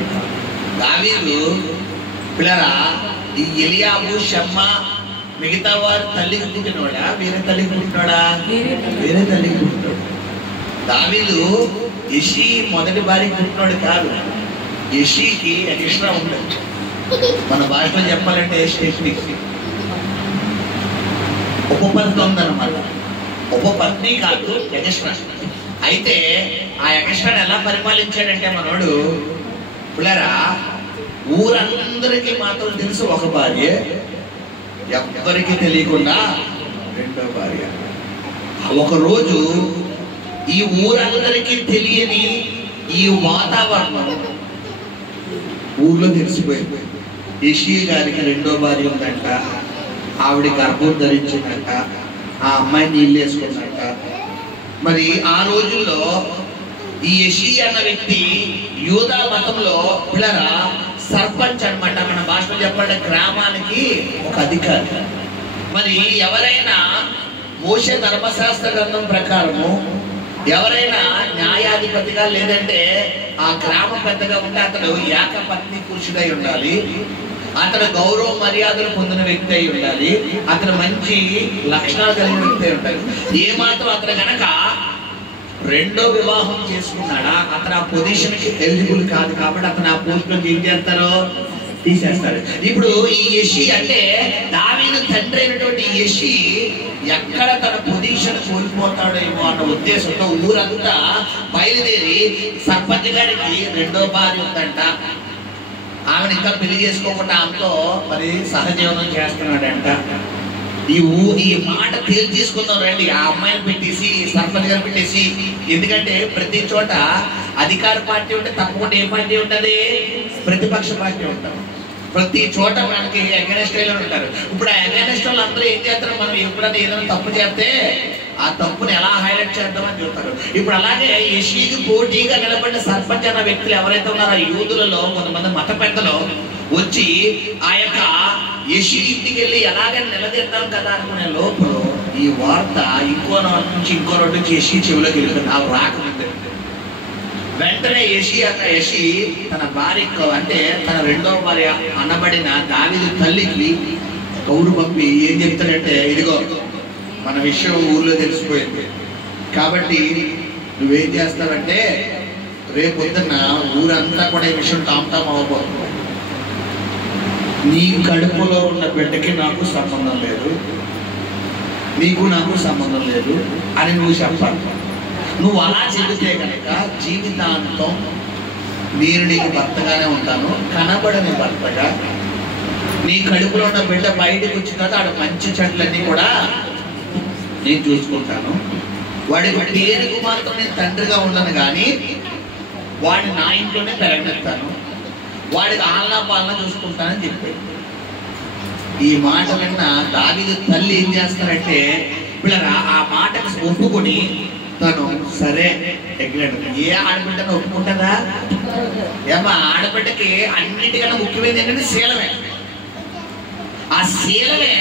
దావీదు పిల్లరా, ఈ ఎలియాబు, షమ్మ మిగతా వారు తల్లికి పుట్టినోడా వేరే తల్లికి పుట్టినోడా? వేరే తల్లికి పుట్టినోడు. దావీదు యెషీ మొదటి భార్యకి పుట్టినోడు కాదు. యెషీకి ఎక్స్ట్రా ఉండదు. మన భాషలో చెప్పాలంటే టెక్నిక్ ఉపపత్ని ఉందన్నమాట. ఉపపత్ని కాదు, ఎక్స్ట్రా. అయితే ఆ ఎక్స్ట్రాని ఎలా పరిపాలించాడంటే మనోడు పిల్లరా, ఊరందరికీ మాత్రం తెలుసు ఒక భార్య, ఎవ్వరికి తెలియకుండా రెండో భార్య. ఒకరోజు ఈ ఊరందరికీ తెలియని ఈ వాతావరణం ఊర్లో తెలిసిపోయింది. యెషీ గారికి రెండో భార్య ఉందంట, ఆవిడ గర్భం ధరించిందంట, ఆ అమ్మాయి నీళ్ళు వేసుకుందంట. మరి ఆ రోజుల్లో ఈ యెషీ అన్న వ్యక్తి యూదా మతంలో పిల్లరా సర్పంచ్ అన్నమాట. మన భాషలో చెప్పాలంటే గ్రామానికి ఒక అధికారి. మరి ఎవరైనా మోషే ధర్మశాస్త్ర గ్రంథం ప్రకారము ఎవరైనా న్యాయాధిపతిగా లేదంటే ఆ గ్రామ పెద్దగా ఉంటే అతడు ఏకపత్ని పురుషుడై ఉండాలి, అతడు గౌరవ మర్యాదలు పొందిన వ్యక్తి అయి ఉండాలి, అతను మంచి లక్షణాలు కలిగిన వ్యక్తి అయి ఉండాలి. ఏమాత్రం అతను గనక రెండో వివాహం చేసుకున్నాడా అతను ఆ పొజిషన్ కి ఎలిజిబుల్ కాదు. కాబట్టి అతను ఆ పోస్ట్ లోకి ఏం చేస్తారో తీసేస్తారు. ఇప్పుడు ఈ యెషీ అంటే దావీదు తండ్రి అయినటువంటి యెషీ ఎక్కడ తన పొజిషన్ కోల్పోతాడేమో అన్న ఉద్దేశంతో ఊరంతా బయలుదేరి సర్పంచ్ గారికి రెండో భార్య ఉందంట, ఆమెను ఇంకా పెళ్లి చేసుకోకుండా ఆమెతో మరి సహజీవనం చేస్తున్నాడంట. ఈ మాట తేల్చేసుకుందాం రండి. ఆ అమ్మాయిని పెట్టేసి సర్పంచ్ గారు పెట్టేసి, ఎందుకంటే ప్రతి చోట అధికార పార్టీ ఉంటే తప్పకుండా ఏ పార్టీ ఉంటది? ప్రతిపక్ష పార్టీ ఉంటారు. ప్రతి చోట మనకి అగైనెస్ట్ ఉంటారు. ఇప్పుడు ఆ అగైనెస్ట్ వాళ్ళు అందరూ ఏం చేస్తారు? మనం ఎప్పుడైనా ఏదైనా తప్పు చేస్తే ఆ తప్పుని ఎలా హైలైట్ చేద్దామని చూస్తారు. ఇప్పుడు అలాగే యెషీకి పోటీగా నిలబడిన సర్పంచ్ అన్న వ్యక్తులు ఎవరైతే ఉన్నారో యూదులలో కొంతమంది మత పెద్దలు వచ్చి ఆ యొక్క యెషీ ఇంటికి వెళ్ళి ఎలాగైనా నిలదీద్దాం కదా అనుకునే లోపల ఈ వార్త ఇంకో నుంచి ఇంకో రోడ్డు నుంచి యెషీ చెవిలోకి వెళ్ళిపోయింది. ఆ రాకముందే వెంటనే యెషీ తన భార్యకు అంటే తన రెండో భార్య అనబడిన దావీదు తల్లికి కౌరు పంపి ఏం చెప్తాడంటే, ఇదిగో మన విషయం ఊర్లో తెలిసిపోయింది కాబట్టి నువ్వేం చేస్తావంటే రేపు పొద్దున్న ఊరంతా కూడా ఈ విషయం టామ్ అవ్వబోతుంది. నీ కడుపులో ఉన్న బిడ్డకి నాకు సంబంధం లేదు, నీకు నాకు సంబంధం లేదు అని నువ్వు చెప్పాలి. నువ్వు అలా చెబితే కనుక జీవితాంతం నేను నీకు భర్తగానే ఉంటాను, కనబడని భర్తగా. నీ కడుపులో ఉన్న బిడ్డ బయటకు వచ్చిన తర్వాత ఆడ మంచి చెట్లన్నీ కూడా నేను చూసుకుంటాను. వాడికి పేరుకు మాత్రం నేను తండ్రిగా ఉండను కానీ వాడిని నా ఇంట్లోనే పెరగనిస్తాను, వాడికి ఆలనా పాలన చూసుకుంటానని చెప్పాడు. ఈ మాట విన్న దావీదు తల్లి ఏం చేస్తారంటే పిల్లరా ఆ మాటకు ఒప్పుకొని తను సరే ఎగ్లాడు. ఏ ఆడబిడ్డను ఒప్పుకుంటుందా? ఏమో ఆడబిడ్డకి అన్నిటికన్నా ముఖ్యమైనది ఏంటంటే శీలమే. ఆ శీలమే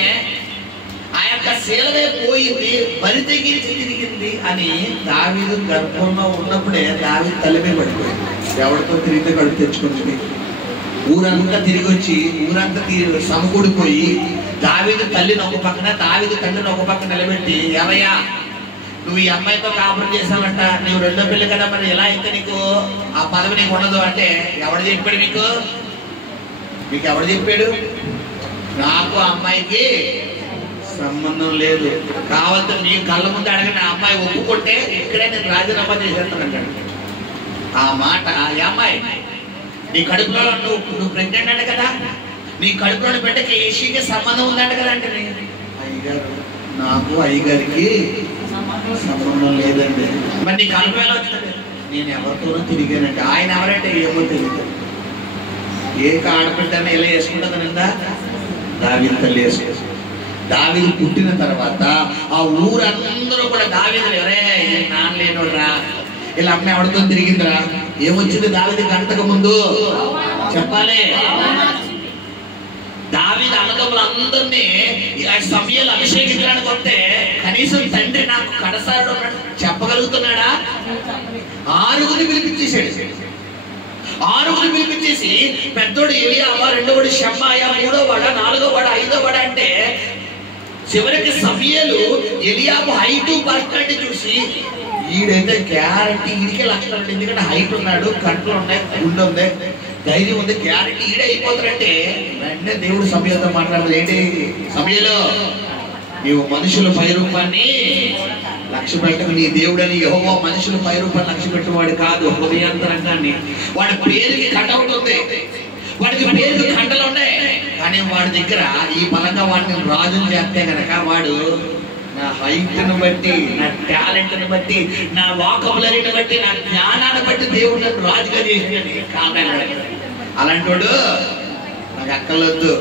ఆ యొక్క శీలమే పోయింది, బలి తెగించి తిరిగింది అని దావీదు గర్భంలో ఉన్నప్పుడే దావీదు తల్లిమే పడిపోయింది. ఎవరితో తిరిగితే కడుపు తెచ్చుకుంటుంది. ఊరంతా తిరిగి వచ్చి ఊరంతా సమకూడిపోయి దావీదు తల్లిని ఒక పక్కన దావీదు తండ్రిని ఒక పక్కన నిలబెట్టి, ఏమయ్యా నువ్వు ఈ అమ్మాయితో కాపురం చేసావంట, నువ్వు రెండో పెళ్లి కదా, మరి ఎలా అయితే నీకు ఆ పదవి నీకు ఉండదు అంటే ఎవడు చెప్పాడు? మీకు ఎవడు చెప్పాడు? నాకు ఆ అమ్మాయికి సంబంధం లేదు, కావాలంటే నీ కళ్ళ ముందు అడగని ఆ అమ్మాయి ఒప్పుకుంటే ఇక్కడే నేను రాజీనామా చేసేస్తానంటాడు. ఆ మాట ఆ అమ్మాయి నీ కడుపులో నువ్వు ప్రెగ్నెంట్ అంటే కదా, నీ కడుపులో బిడ్డకి యెషీకి సంబంధం ఉందంట కదా అంటే, అయ్యగారు నాకు అయ్యగారికి సంబంధం లేదండి. మరి నీ కడుపు ఎలా వచ్చిందండి? నేను ఎవరితోనో తిరిగానంటే. ఆయన ఎవరంటే ఏమో తెలియదు. ఏ ఆడబిడ్డని ఎలా వేసుకుంటుందనిందా? దావీదు తల్లి వేసుకుంది. దావీదు పుట్టిన తర్వాత ఆ ఊరందరూ కూడా దావీదులు ఎవరే నాన్న లేనోడ్రా, ఇలా అమ్మ ఎవరితో తిరిగిందిరా. ఏమొచ్చింది దావీదు గంటకు ముందు చెప్పాలి. దావీదు అన్నదమ్ములందరినీ సమయాలు అభిషేకించడానికి వస్తే కనీసం తండ్రి నాకు కడసాడు చెప్పగలుగుతున్నాడా? 6 పిలిపించేసాడు. 6 పిలిపించేసి పెద్దోడు ఎలియాబా, రెండోవాడు షమ్మాయా, మూడోవాడ, నాలుగోవాడ, ఐదోవాడ అంటే చివరికి సమూయేలు ఎలియాబు హైట్ పర్సనాలిటీ చూసి ఈడైతే గ్యారంటీ ఈడికే లక్షణాలు, ఎందుకంటే హైట్ ఉన్నాడు, కంట్లు ఉన్నాయి, గుండె ఉంది, ధైర్యం ఉంది, గ్యారంటీ ఈడే అయిపోతారంటే వెంటనే దేవుడు సమూయేలుతో మాట్లాడదు. ఏంటి సమూయేలు, నీవు మనుషుల పై రూపాన్ని లక్ష్య పెట్టకు, నీ దేవుడని యెహోవా మనుషుల పై రూపాన్ని లక్ష్య పెట్టేవాడు కాదు, హృదయాంతరంగాన్ని. వాడి పేరుకి కటౌట్ ఉంది, వాడికి పేరుకి కంటలు ఉన్నాయి, కానీ వాడి దగ్గర ఈ బలంగా వాడిని రాజుని చేస్తే కనుక వాడు నా హైట్ను బట్టి, నా టాలెంట్ని బట్టి, నా వాకబులరీని బట్టి, నా జ్ఞానాన్ని బట్టి దేవుడు నన్ను రాజుగా చేసి కాపాడాడు. అలాంటి వాడు నాకు అక్కర్లొద్దు,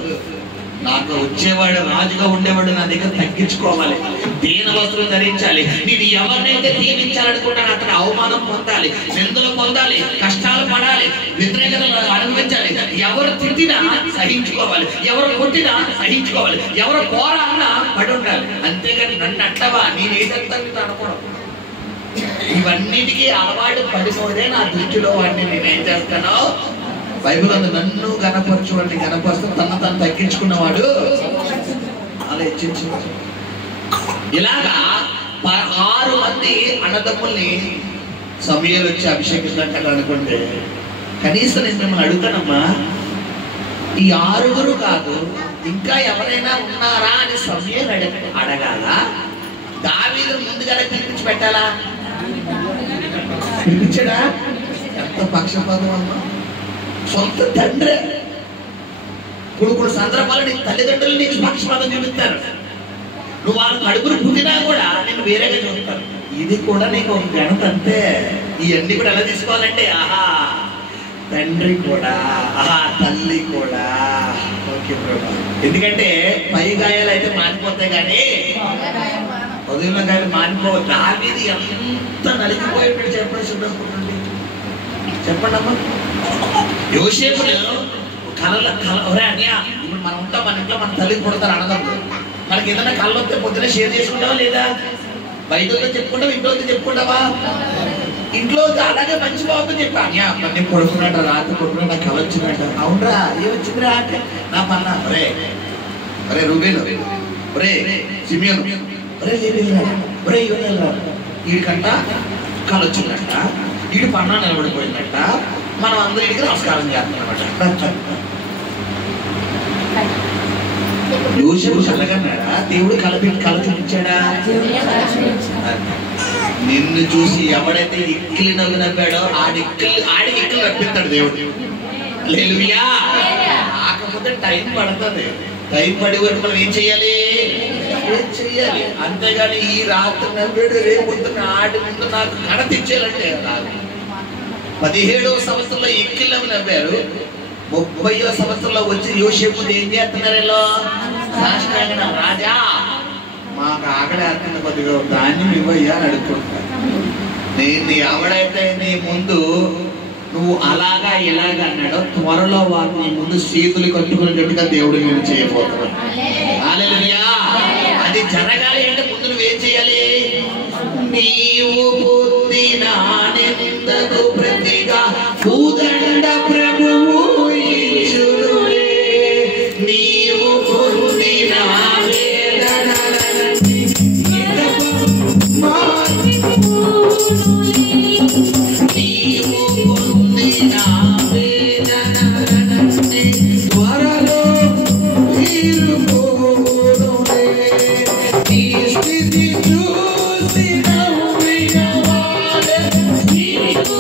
నాకు వచ్చేవాడు రాజుగా ఉండేవాడు నా దగ్గర తగ్గించుకోవాలి, దీన వస్త్రం ధరించాలి. నేను ఎవరినైతే దీవించాలనుకుంటాను అతను అవమానం పొందాలి, నిందలు పొందాలి, కష్టాలు పడాలి, వ్యతిరేకతలు అనుభవించాలి. ఎవరు తిట్టినా సహించుకోవాలి, ఎవరు కొట్టినా సహించుకోవాలి, ఎవరు పోరాడినా పడి ఉండాలి. అంతేగాని నన్ను అంటవా నేనేదంతా అనుకోవడం, ఇవన్నిటికీ అలవాటు పడిపోతే నా దృష్టిలో వాడిని నేనేం చేస్తానో. బైబిల్ అందు నన్ను గణపరచు అంటే గణపరుస్తూ తను తగ్గించుకున్నవాడు అలా హెచ్చించుకోవాలి. ఇలాగా 6 మంది అన్నదమ్ముల్ని సమూయేలు వచ్చి అభిషేకించాలి అనుకుంటే, కనీసం నేను మిమ్మల్ని అడుగుతానమ్మా, ఈ 6 కాదు ఇంకా ఎవరైనా ఉన్నారా అని సమూయేలు అడగాల? దావీదు ముందుగానే పిలిపించి పెట్టాలా? పిలిపించడా? ఎంత పక్షపాతం అమ్మా! సొంత తండ్రి కొడుకుడు సందర్భాలు నీ తల్లిదండ్రులు నీకు పక్షపాతం చూపిస్తారు, నువ్వు వాళ్ళకి అడుగులు పుట్టినా కూడా నేను వేరేగా చూస్తాను. ఇది కూడా నీకు ఒక ఘనత అంతే. ఇవన్నీ కూడా ఎలా తీసుకోవాలంటే, ఆహా తండ్రి కూడా, ఆహా తల్లి కూడా, ఓకే ప్రభా. ఎందుకంటే పై గాయాలు అయితే మానిపోతాయి కానీ ఉదయం గాయాలు మానిపోవు. దావీదు ఎంత నలిగిపోయేటట్టు చెప్పండి, చెప్పండి అమ్మా. యోసేపుని ఇప్పుడు మనం ఉంటాం, మన ఇంట్లో మన తల్లికి పుడతారు అన్నదమ్ములు, మనకి ఏదైనా కళ్ళు వస్తే పొద్దున షేర్ చేసుకుంటావా లేదా? బయటతో చెప్పుకుంటావా, ఇంట్లో చెప్పుకుంటావా? ఇంట్లో అలాగే మంచి బాబు చెప్పా, నేను పడుకున్నట్ట, రాత్రి పడుకున్నా కళ వచ్చినట్ట. అవునరా, ఏమొచ్చిందిరా అంటే నా పన్న, ఒరే ఒరే రూబేలు, ఒరే సిమియోను, ఒరే లేరా, ఒరే ఇవ్వలేరా, వీడికంట కళ వచ్చిందట, వీడి పన్నా నిలబడిపోయిందట, మనం అందరికి నమస్కారం చేస్తామన్నమాట. యోసేపు చల్లగన్నాడా? దేవుడు కళ చూపించాడా? నిన్ను చూసి ఎవడైతే ఇక్కిలి నవ్వు నవ్వాడో ఆడికి ఇక్కలు రప్పిస్తాడు దేవుడు. హల్లెలూయా. కాకపోతే టైం పడుతుంది, టైం పడే వరకు మనం ఏం చెయ్యాలి? అంతేగాని ఈ రాత్రి నవ్వాడు రేపు పొద్దున్న ఆడి ముందు నాకు ఘనత ఇచ్చేయాలంటే రాదు. 17వ సంవత్సరంలో ఎక్కిళ్ళు నవ్వారు, 30వ సంవత్సరంలో వచ్చి యోసేపు ఏం చేస్తున్నారు? సాష్టాంగ రాజా మాకు ఆకలి అర్థం కొద్దిగా ధాన్యం ఇవ్వయ్యా అని అడుగుతుంటారు. నేను ఎవడైతే నీ ముందు నువ్వు అలాగా ఇలాగా అన్నాడో త్వరలో వారు నీ ముందు చేతులు కట్టుకునేటట్టుగా దేవుడు నేను చేయబోతున్నాడు. హల్లెలూయా. అది జరగాలి అంటే ముందు నువ్వేం చేయాలి? నీవు పొందిన నిందకు ప్రతిగా భూదండ ప్రభువు ఇచ్చునులే, నీవు పొందిన వేదనలన్నీ నీవు పొందిన వేదనలన్నీ త్వరలో తీరుకోనులే. నీ స్థితి చూసి నవ్విన వాడే నీకు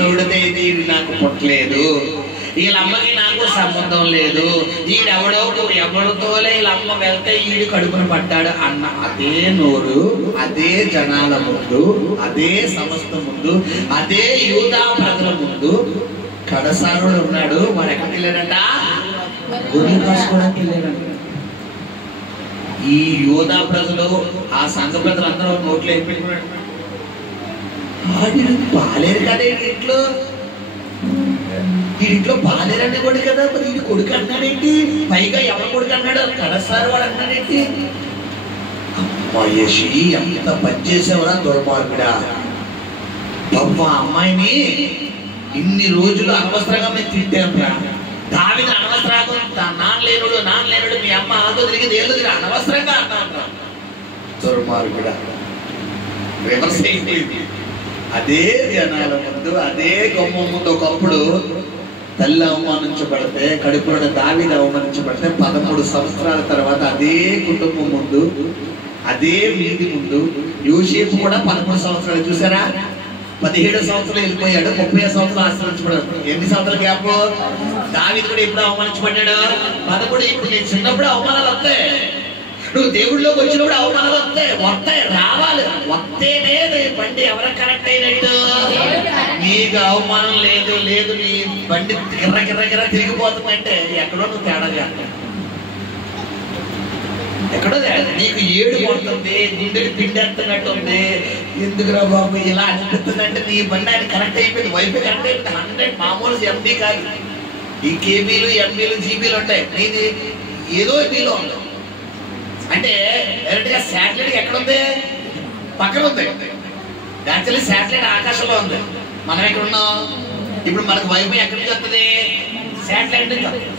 నోడితే ఇది నాకు పుట్టలేదు, వీళ్ళ అమ్మకి నాకు సంబంధం లేదు, ఎవరితోలే వీళ్ళ అమ్మ వెళ్తే ఈడు కడుపున పడ్డాడు అన్న అదే నోరు, అదే జనాల ముందు, అదే సమస్త ముందు, అదే యూదా ప్రజల ముందు కడసారుడు ఉన్నాడు. వాడు ఎక్కడికి వెళ్ళాడంట? గొర్రెలు కాసుకోవడానికి వెళ్ళాడంట. ఈ యూదా ప్రజలు ఆ సంఘ ప్రజలు అందరూ నోట్లో ఏం పెట్టుకున్నాడు? బాలేరు కదా ఇంట్లో, ఈ ఇంట్లో బాలేరని కొడు కదా, మరి ఇది కొడుకు అన్నాడేంటి? పైగా ఎవరు కొడుకు అన్నాడు? కడసారు వాడు అన్నాడేంటి? అమ్మాయేసి ఎంత పని చేసేవరా దుర్మార్గుడా! పాప అమ్మాయిని ఇన్ని రోజులు అనవసరంగా మేము తిట్టాంరా. దావిని అనవసరంగా నాన్న లేనుడు మీ అమ్మ ఆతో తిరిగి ఏళ్ళు అనవసరంగా అన్నా. దుర్మార్గుడా! రివర్స్ అయిపోయింది. అదే జనాల ముందు, అదే గుమ్మ ముందు ఒకప్పుడు తల్లి అవమానించబడితే, కడుపులో దావీదు అవమానించబడితే 13 సంవత్సరాల తర్వాత అదే కుటుంబం ముందు, అదే వీధి ముందు యోసేపు కూడా 13 సంవత్సరాలు చూసారా? 17 సంవత్సరాలు వెళ్ళిపోయాడు, 30 సంవత్సరాలు ఆశ్రయించబడ్డాడు. ఎన్ని సంవత్సరాల గ్యాప్? దావీదు కూడా ఎప్పుడు అవమానించబడ్డాడు? 11. ఇప్పుడు నేను చిన్నప్పుడు అవమానాలు వస్తాయి, నువ్వు దేవుడిలోకి వచ్చినప్పుడు అవమానాలు వస్తాయి, రావాలి. వస్తేనే బండి ఎవరికి కరెక్ట్ అయినట్టు? నీకు అవమానం లేదు, నీ బండి గిర్ర తిరిగిపోతుందంటే ఎక్కడో నువ్వు తేడా చేస్తావు. ఎక్కడో నీకు ఏడు పడుతుంది, గుండెకి పిండేస్తున్నట్టు ఉంది, ఎందుకురా బాబు ఇలా అనిపిస్తుందంటే నీ బండి ఆయన కరెక్ట్ అయిపోయింది, వైపు కరెక్ట్ అయిపోయింది. 100 మామూలు ఎంబీ కాదు, ఈ కేబీలు ఎంబీలు జీబీలు ఉంటాయి, నీది ఏదో బీలో ఉంది. అంటే డైరెక్ట్ గా శాటిలైట్ ఎక్కడ ఉంది? పక్కన ఉంది. యాక్చువల్లీ శాటిలైట్ ఆకాశంలో ఉంది, మనం ఎక్కడ ఉన్నాం? ఇప్పుడు మనకు వైఫై ఎక్కడి నుంచి వస్తుంది? శాటిలైట్ నుంచి వస్తుంది.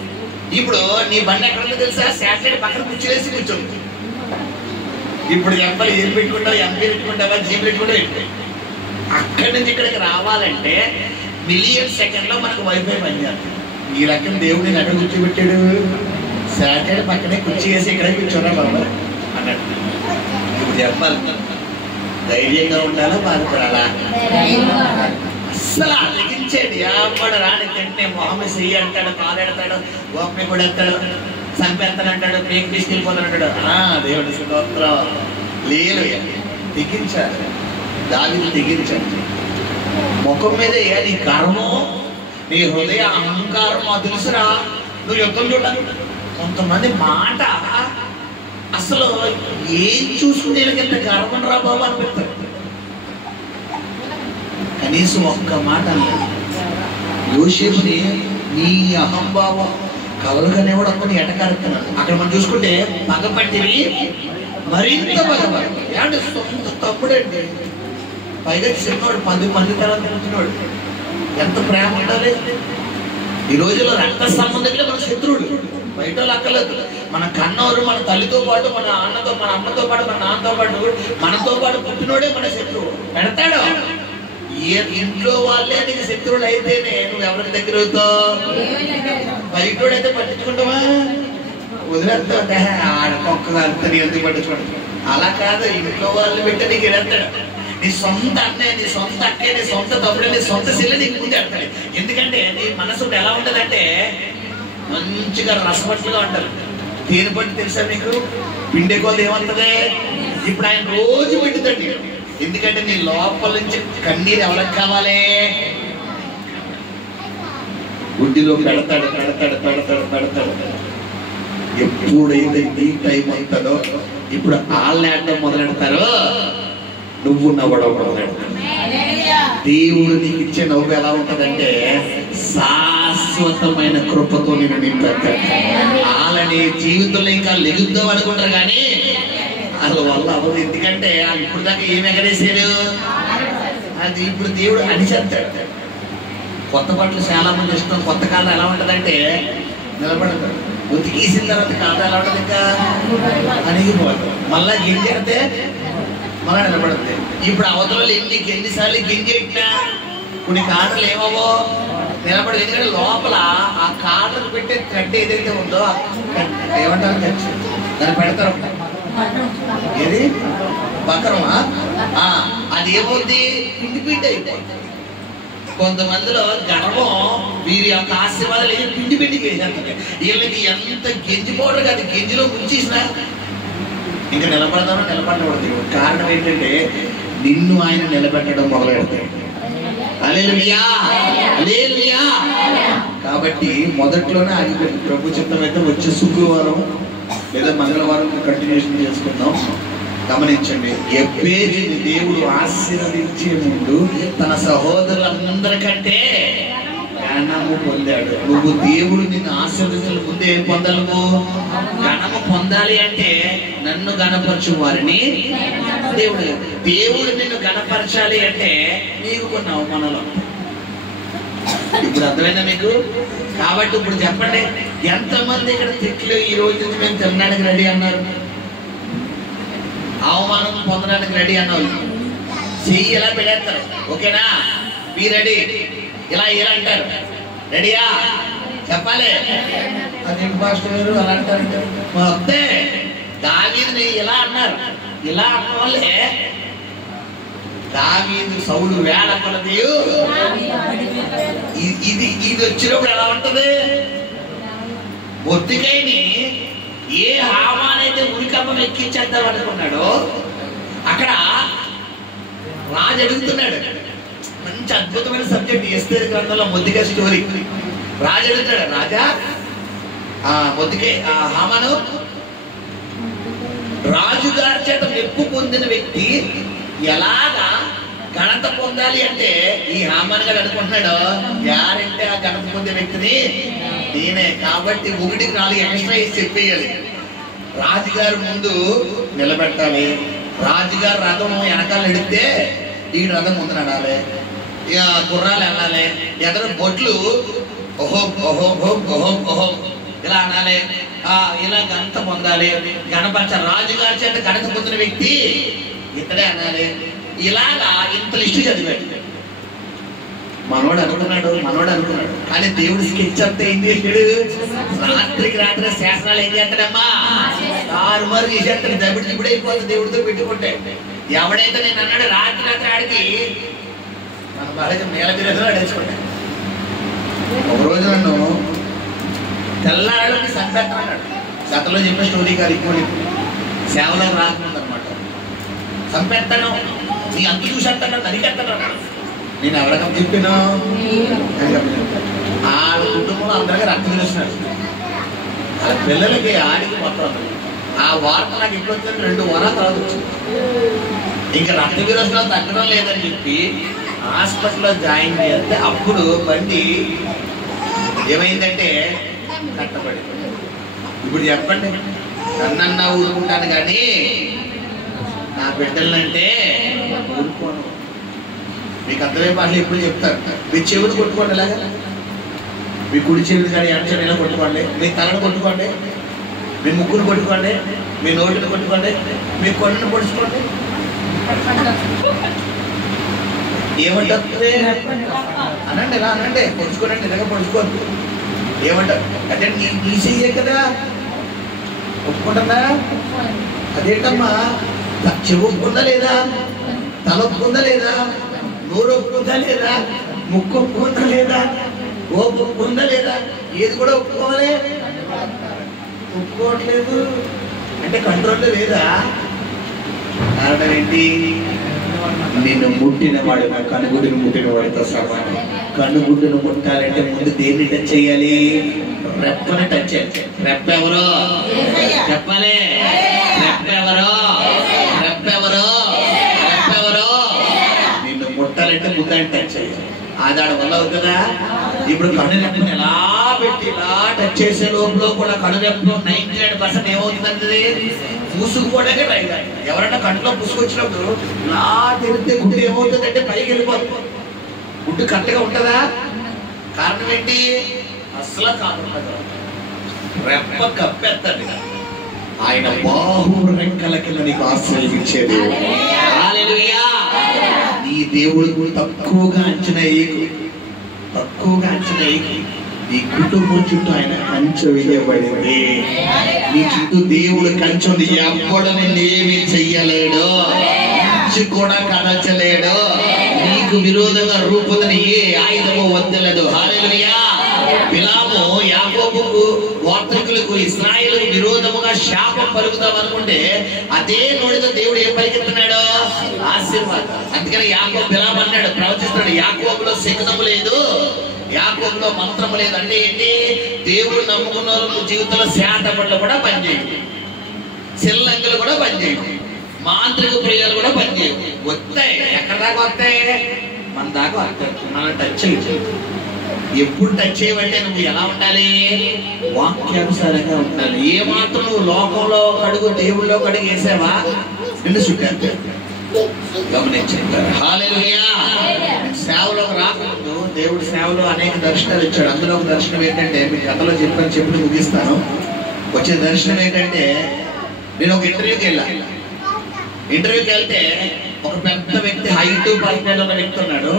ఇప్పుడు నీ బండి ఎక్కడ ఉందో తెలుసా? శాటిలైట్ పక్కన కూర్చోలేసి కూర్చోండి. ఇప్పుడు ఎంపీ ఏం పెట్టుకుంటావు? ఎంపీ పెట్టుకుంటావా? జీబీ పెట్టుకుంటావు? అక్కడి నుంచి ఇక్కడికి రావాలంటే మిలియన్ సెకండ్ లో మనకు వైఫై పనిచేస్తుంది. ఈ రకం దేవుడిని ఎక్కడ కూర్చోబెట్టాడు? శాటిలైట్ పక్కనే కుర్చీ వేసి ఇక్కడే కూర్చోరా బాబా అన్నాడు. ఇప్పుడు చెప్పాలి, ధైర్యంగా ఉండాలా బాధపడాలా? అస్సలు తెగించేది ఎవడు రాని తింటే మొహమ్మద్ చెయ్యి అంటాడు, కాలెడతాడు, గోపని కూడా ఎత్తాడు, చంపేస్తాడు అంటాడు, పేక్ తీసుకెళ్ళిపోతాడు అంటాడు. దేవుడి స్తోత్రం. లేదు, తెగించాలి. దావీదు తెగించాలి. ముఖం మీద నీ గర్వం, నీ హృదయ అహంకారం తెలుసురా. నువ్వు యుద్ధం చూడాలి. కొంతమంది మాట అసలు ఏం చూసుకునే ఎంత గర్వం రా బాబు అనిపిస్తారు. కనీసం ఒక్క మాట అన్నాడు. యోసేపుని నీ అహంభావం కలలుగానేవాడు అమ్మని ఎటకారుతున్నాడు. అక్కడ మనం చూసుకుంటే పగపట్టివి మరింత పగపడు. అంటే సొంత తమ్ముడండి, పైగా చిన్నవాడు, 10 మంది తర్వాత పుట్టినవాడు. ఎంత ప్రేమ ఉండాలి. ఈ రోజుల్లో రక్త సంబంధికులే మన శత్రువులు, బయట అక్కర్లేదు. మన కన్నోరు, మన తల్లితో పాటు, మన అన్నతో, మన అమ్మతో పాటు, మన నాన్నతో పాటు, మనతో పాటు పుట్టినోడే మన శత్రువు. పెడతాడు. ఇంట్లో వాళ్ళే నీకు శత్రువులు అయితేనే నువ్వు ఎవరికి దగ్గర అవుతావు? బయటోడైతే పట్టించుకుంటావా? వదిలేస్తావు. ఆడకొక్కదంతా నీ ఎందుకు పట్టించుకుంటా? అలా కాదు, ఇంట్లో వాళ్ళు పెట్టి నీకు ఎడతాడు. నీ సొంత అన్నయ్య, నీ సొంత అక్కే, నీ సొంత తమ్ముడు, నీ సొంత చెల్లి నీకు ముందు ఎడతాడు. ఎందుకంటే నీ మనసు ఎలా ఉంటుందంటే మంచిగా రసపట్లుగా ఉంటారు. తేనె పట్టు తెలుసా మీకు? పిండే కొద్ది ఏమంటది? ఇప్పుడు ఆయన రోజు పెట్టుతండి. ఎందుకంటే నీ లోపల నుంచి కన్నీరు ఎవరికి కావాలి? గుడ్డిలో పెడతాడు. ఎప్పుడైతే నీ టైం అవుతుందో, ఇప్పుడు వాళ్ళని ఆడడం మొదలెడతారో నువ్వు నవ్వడం మొదలెడతావు. దేవుడు నీకు ఇచ్చే నవ్వు ఎలా ఉంటదంటే శాశ్వతమైన కృపతో నేను నింపేస్తాడు. వాళ్ళని జీవితంలో ఇంకా లెగుద్దాం అనుకుంటారు కానీ వాళ్ళ వల్ల అవ్వదు. ఎందుకంటే ఇప్పుడు దాకా ఏమి ఎగరేసారు? అది ఇప్పుడు దేవుడు అనిచేస్తాడు. కొత్త బట్టలు చాలా మంది ఇష్టం. కొత్త కాలం ఎలా ఉంటదంటే నిలబడతాడు. ఉతికేసిన తర్వాత కాలం ఎలా ఉంటుంది? ఇంకా అణిగిపోతాడు. మళ్ళా గింజెడితే మళ్ళా నిలబడుతుంది. ఇప్పుడు అవతల ఎన్నిసార్లు గింజెట్టినా కొన్ని కాటలు ఏమవో నిలబడదు. ఎందుకంటే లోపల ఆ కాటలు పెట్టే థ్రెడ్ ఏదైతే ఉందో ఏమంటారు దాన్ని పెడతారు. ఏది బకరమా? అది ఏమవుద్ది? పిండి అయిపోతుంది. కొంతమందిలో గర్వం వీరి యొక్క ఆశీర్వాదాలు ఏం పిండి పిండికి వేసేస్తారు. వీళ్ళకి ఎంత గెంజిపోవడం కాదు, గెంజిలో ముంచేసినా ఇంకా నిలబడతాడు దేవుడు. కారణం ఏంటంటే నిన్ను ఆయన నిలబెట్టడం మొదలు పెడతాడు. హల్లెలూయా, హల్లెలూయా. కాబట్టి మొదట్లోనే ఆగిపోయింది. ప్రభు చిత్తం అయితే వచ్చే శుక్రవారం లేదా మంగళవారం కంటిన్యూషన్ చేసుకుందాం. గమనించండి, ఎబ్బేజుని దేవుడు ఆశీర్వదించే ముందు తన సహోదరులందరికంటే ఘనము పొందాడు. నువ్వు దేవుడు నిన్ను ఆశీర్వదించిన ముందు ఏం పొందాలి? నువ్వు ఘనము పొందాలి అంటే నన్ను గణపరచు వారిని దేవుడు నిన్ను గణపరచాలి అంటే నీకు కొన్ని అవమానాలు. ఇప్పుడు అర్థమైందా మీకు? కాబట్టి ఇప్పుడు చెప్పండి, ఎంతమంది ఇక్కడ తిట్లు ఈ రోజు నుంచి మేము తినడానికి రెడీ అన్నారు, అవమానం పొందడానికి రెడీ అన్నారు. చెయ్యి ఎలా పెడేస్తారు, ఓకేనా? మీ రెడీ, ఇలా ఇలా అంటారు, రెడీయా? చెప్పాలి. అది పాస్టర్ గారు అలా అంటారు. వస్తే దావీదుని ఇలా అన్నారు. ఇలా అన్న వాళ్ళే దావీదు సౌలు వేళ కొలది ఇది వచ్చినప్పుడు ఎలా ఉంటది? మొద్దుకైని ఏ హామానైతే ఉరికమ్మం ఎక్కించేద్దాం అనుకున్నాడో అక్కడ రాజు అడుగుతున్నాడు. మంచి అద్భుతమైన సబ్జెక్ట్ ఎస్తేరు గ్రంథంలో మొద్దుకై స్టోరీ. రాజు అడుగుతాడు, రాజా మొద్దుకై హామాను రాజుగారి చేత మెప్పు పొందిన వ్యక్తి ఎలాగా ఘనత పొందాలి అంటే ఈ హామాన్ గారు అనుకుంటున్నాడు, యారంటే ఆ ఘనత పొందే వ్యక్తిని నేనే. కాబట్టి 1-4 ఎక్స్ట్రా వేసి చెప్పేయాలి. రాజుగారు ముందు నిలబెట్టాలి. రాజుగారు రథం వెనకాల నడిస్తే ఈ రథం ముందు నడాలి. ఇక గుర్రాలు వెళ్ళాలి. ఎదరు బొట్లు ఓహో ఓహో ఓహో ఓహో ఇలా అనాలి. ఇలా ఘనత పొందాలి. గణపరచ రాజుగారి చేత ఘనత పొందిన వ్యక్తి ఇతడే అనాలి. ఇలాగా ఇంత లిస్టు చదివాడు. మనోడు అనుకున్నాడు. కానీ దేవుడు స్కెచ్ అంతా ఏం చేశాడు? రాత్రికి రాత్రి శాసనాలు ఏం చేస్తాడమ్మా? తారుమారు చేసేస్తాడు. దబిడి దిబుడు అయిపోతుంది దేవుడితో పెట్టుకుంటే. ఎవడైతే నేను అన్నాడు రాత్రి ఆడికి మన బాగా నేల బిర్యానీ అడేసుకుంటాడు. ఒకరోజు నన్ను తెల్లాళ్ళకి సంపెట్టమన్నాడు. గతంలో చెప్పే స్టోరీ కాదు, ఇప్పుడు సేవలో రాకుండా అనమాట. సంపెట్టను నీ అంతు చూసేస్తాను, నరికెత్తాను. నేను ఎవరికం చెప్పినా ఆ కుటుంబంలో అందరికీ రక్తం తెలుస్తున్నాడు. వాళ్ళ పిల్లలకి ఆడికి మొత్తం ఆ వార్త నాకు ఎప్పుడు వచ్చింది? 2 వారాల తర్వాత వచ్చింది. ఇంకా రక్త విరోచనాలు తగ్గడం లేదని చెప్పి హాస్పిటల్లో జాయిన్ చేస్తే అప్పుడు బండి ఏమైందంటే కట్టబడి. ఇప్పుడు చెప్పండి, నన్నన్నా ఊరుకుంటాను కానీ నా బిడ్డలంటే ఊరుకోను. మీకు అర్థమయ్యే భాషలు ఎప్పుడు చెప్తారు. మీ చెవులు కొట్టుకోండి, ఇలాగా మీ కుడి చెవులు కానీ ఎడ చెవులు ఇలా కొట్టుకోండి. మీ తలను కొట్టుకోండి, మీ ముక్కును కొట్టుకోండి, మీ నోటిని కొట్టుకోండి, మీ కొన్ను పొడుచుకోండి. ఏమంటారు అనండి, ఇలా అనండి. పొడుచుకోండి, నిజంగా పొడుచుకోవద్దు. ఏమంటారు అంటే నీ చెయ్యే కదా, ఒప్పుకుంటుందా? అదేంటమ్మా, చెవు ఒప్పుకుందా లేదా? తల ఒప్పుకుందా లేదా? నోరు ఒప్పుకుందా లేదా? ముక్కు ఒప్పుకుందా లేదా? ఓపు ఒప్పుకుందా లేదా? ఏది కూడా ఒప్పుకోవాలి. ఒప్పుకోవట్లేదు అంటే కంట్రోల్లో లేదా? కారణం ఏంటి? నిన్ను ముట్టిన వాడు కనుగుడ్డును ముట్టిన వాడితో సమానం. కనుగుడ్డును ముట్టాలంటే ముందు దేన్ని టచ్ చేయాలి? రెప్పని టచ్ చేయాలి. రెప్ప ఎవరో చెప్పాలి. రెప్పెవరో నిన్ను ముట్టాలంటే ముందు ఆయన టచ్ చేయాలి. ఆదాడ వల్ల అవుతుందా? ఇప్పుడు కనురెప్పని ఎలా పెట్టి ఇలా టచ్ చేసే లోపల కూడా కనురెప్ప 99% ఏమవుతుందంటే పూసుకుపోవడానికి రైట్. ఎవరైనా కంట్లో పూసుకొచ్చినప్పుడు ఇలా తెరిస్తే గుడ్డు ఏమవుతుందంటే పైకి వెళ్ళిపోతుంది. గుడ్డు కరెక్ట్గా ఉంటుందా? కారణం ఏంటి? అసలు కాదు, రెప్ప కప్పెత్తండి. ఆయన బాహు రెక్కల కింద నీకు ఆశ్రయించేది. నీ దేవుడు తక్కువగా అంచనా నీ కుటుంబం చుట్టూ ఆయన కంచె వేయబడింది. నీ చుట్టూ దేవుడు కంచె ఉంది. ఎవ్వడు నిన్ను ఏమీ చెయ్యలేడు, కూడా కదల్చలేడు. నీకు నీకు విరోధంగా రూపొందిన ఏ ఆయుధము వర్తిల్లదు. హల్లెలూయా. బిలాము యాకోబుకు, గోత్రికులకు, ఇశ్రాయేలుకు విరోధముగా శాపం పలుకుతాం అనుకుంటే అదే నోటితో దేవుడు ఏం పలికిస్తున్నాడు? ఆశీర్వాదం. అందుకని యాకోబు బిలాము అన్నాడు, ప్రవచిస్తున్నాడు, యాకోబులో శకునము లేదు, యాకోబులో మంత్రము లేదు. అంటే ఏంటి? దేవుడు నమ్ముకున్న జీవితంలో శాతపడ్లు కూడా పనిచేయదు, చిల్లంగులు కూడా పనిచేయదు, మాంత్రిక ప్రియాలు కూడా పనిచేయవు. వస్తాయి, ఎక్కడ దాకా వస్తాయి? మన దాకా వస్తాయి. మనం టచ్ చేయాలి. ఎప్పుడు టచ్ చేయమంటే నువ్వు ఎలా ఉండాలి? వాక్యానుసారంగా ఉండాలి. ఏ మాత్రం నువ్వు లోకంలో కడుగు దేవుళ్ళో కడుగు వేసావా నిన్ను చుట్టారు. గమనించండి. హల్లెలూయా. సేవలోకి రాకముందు దేవుడు సేవలో అనేక దర్శనాలు ఇచ్చాడు. అందులో ఒక దర్శనం ఏంటంటే, మీకు కథలో చెప్పి ముగిస్తాను. వచ్చే దర్శనం ఏంటంటే, నేను ఒక ఇంటర్వ్యూకి వెళ్ళాను. ఇంటర్వ్యూకి వెళ్తే ఒక పెద్ద వ్యక్తి, హైట్ పర్సనల్ ఉన్న వ్యక్తి ఉన్నాడు.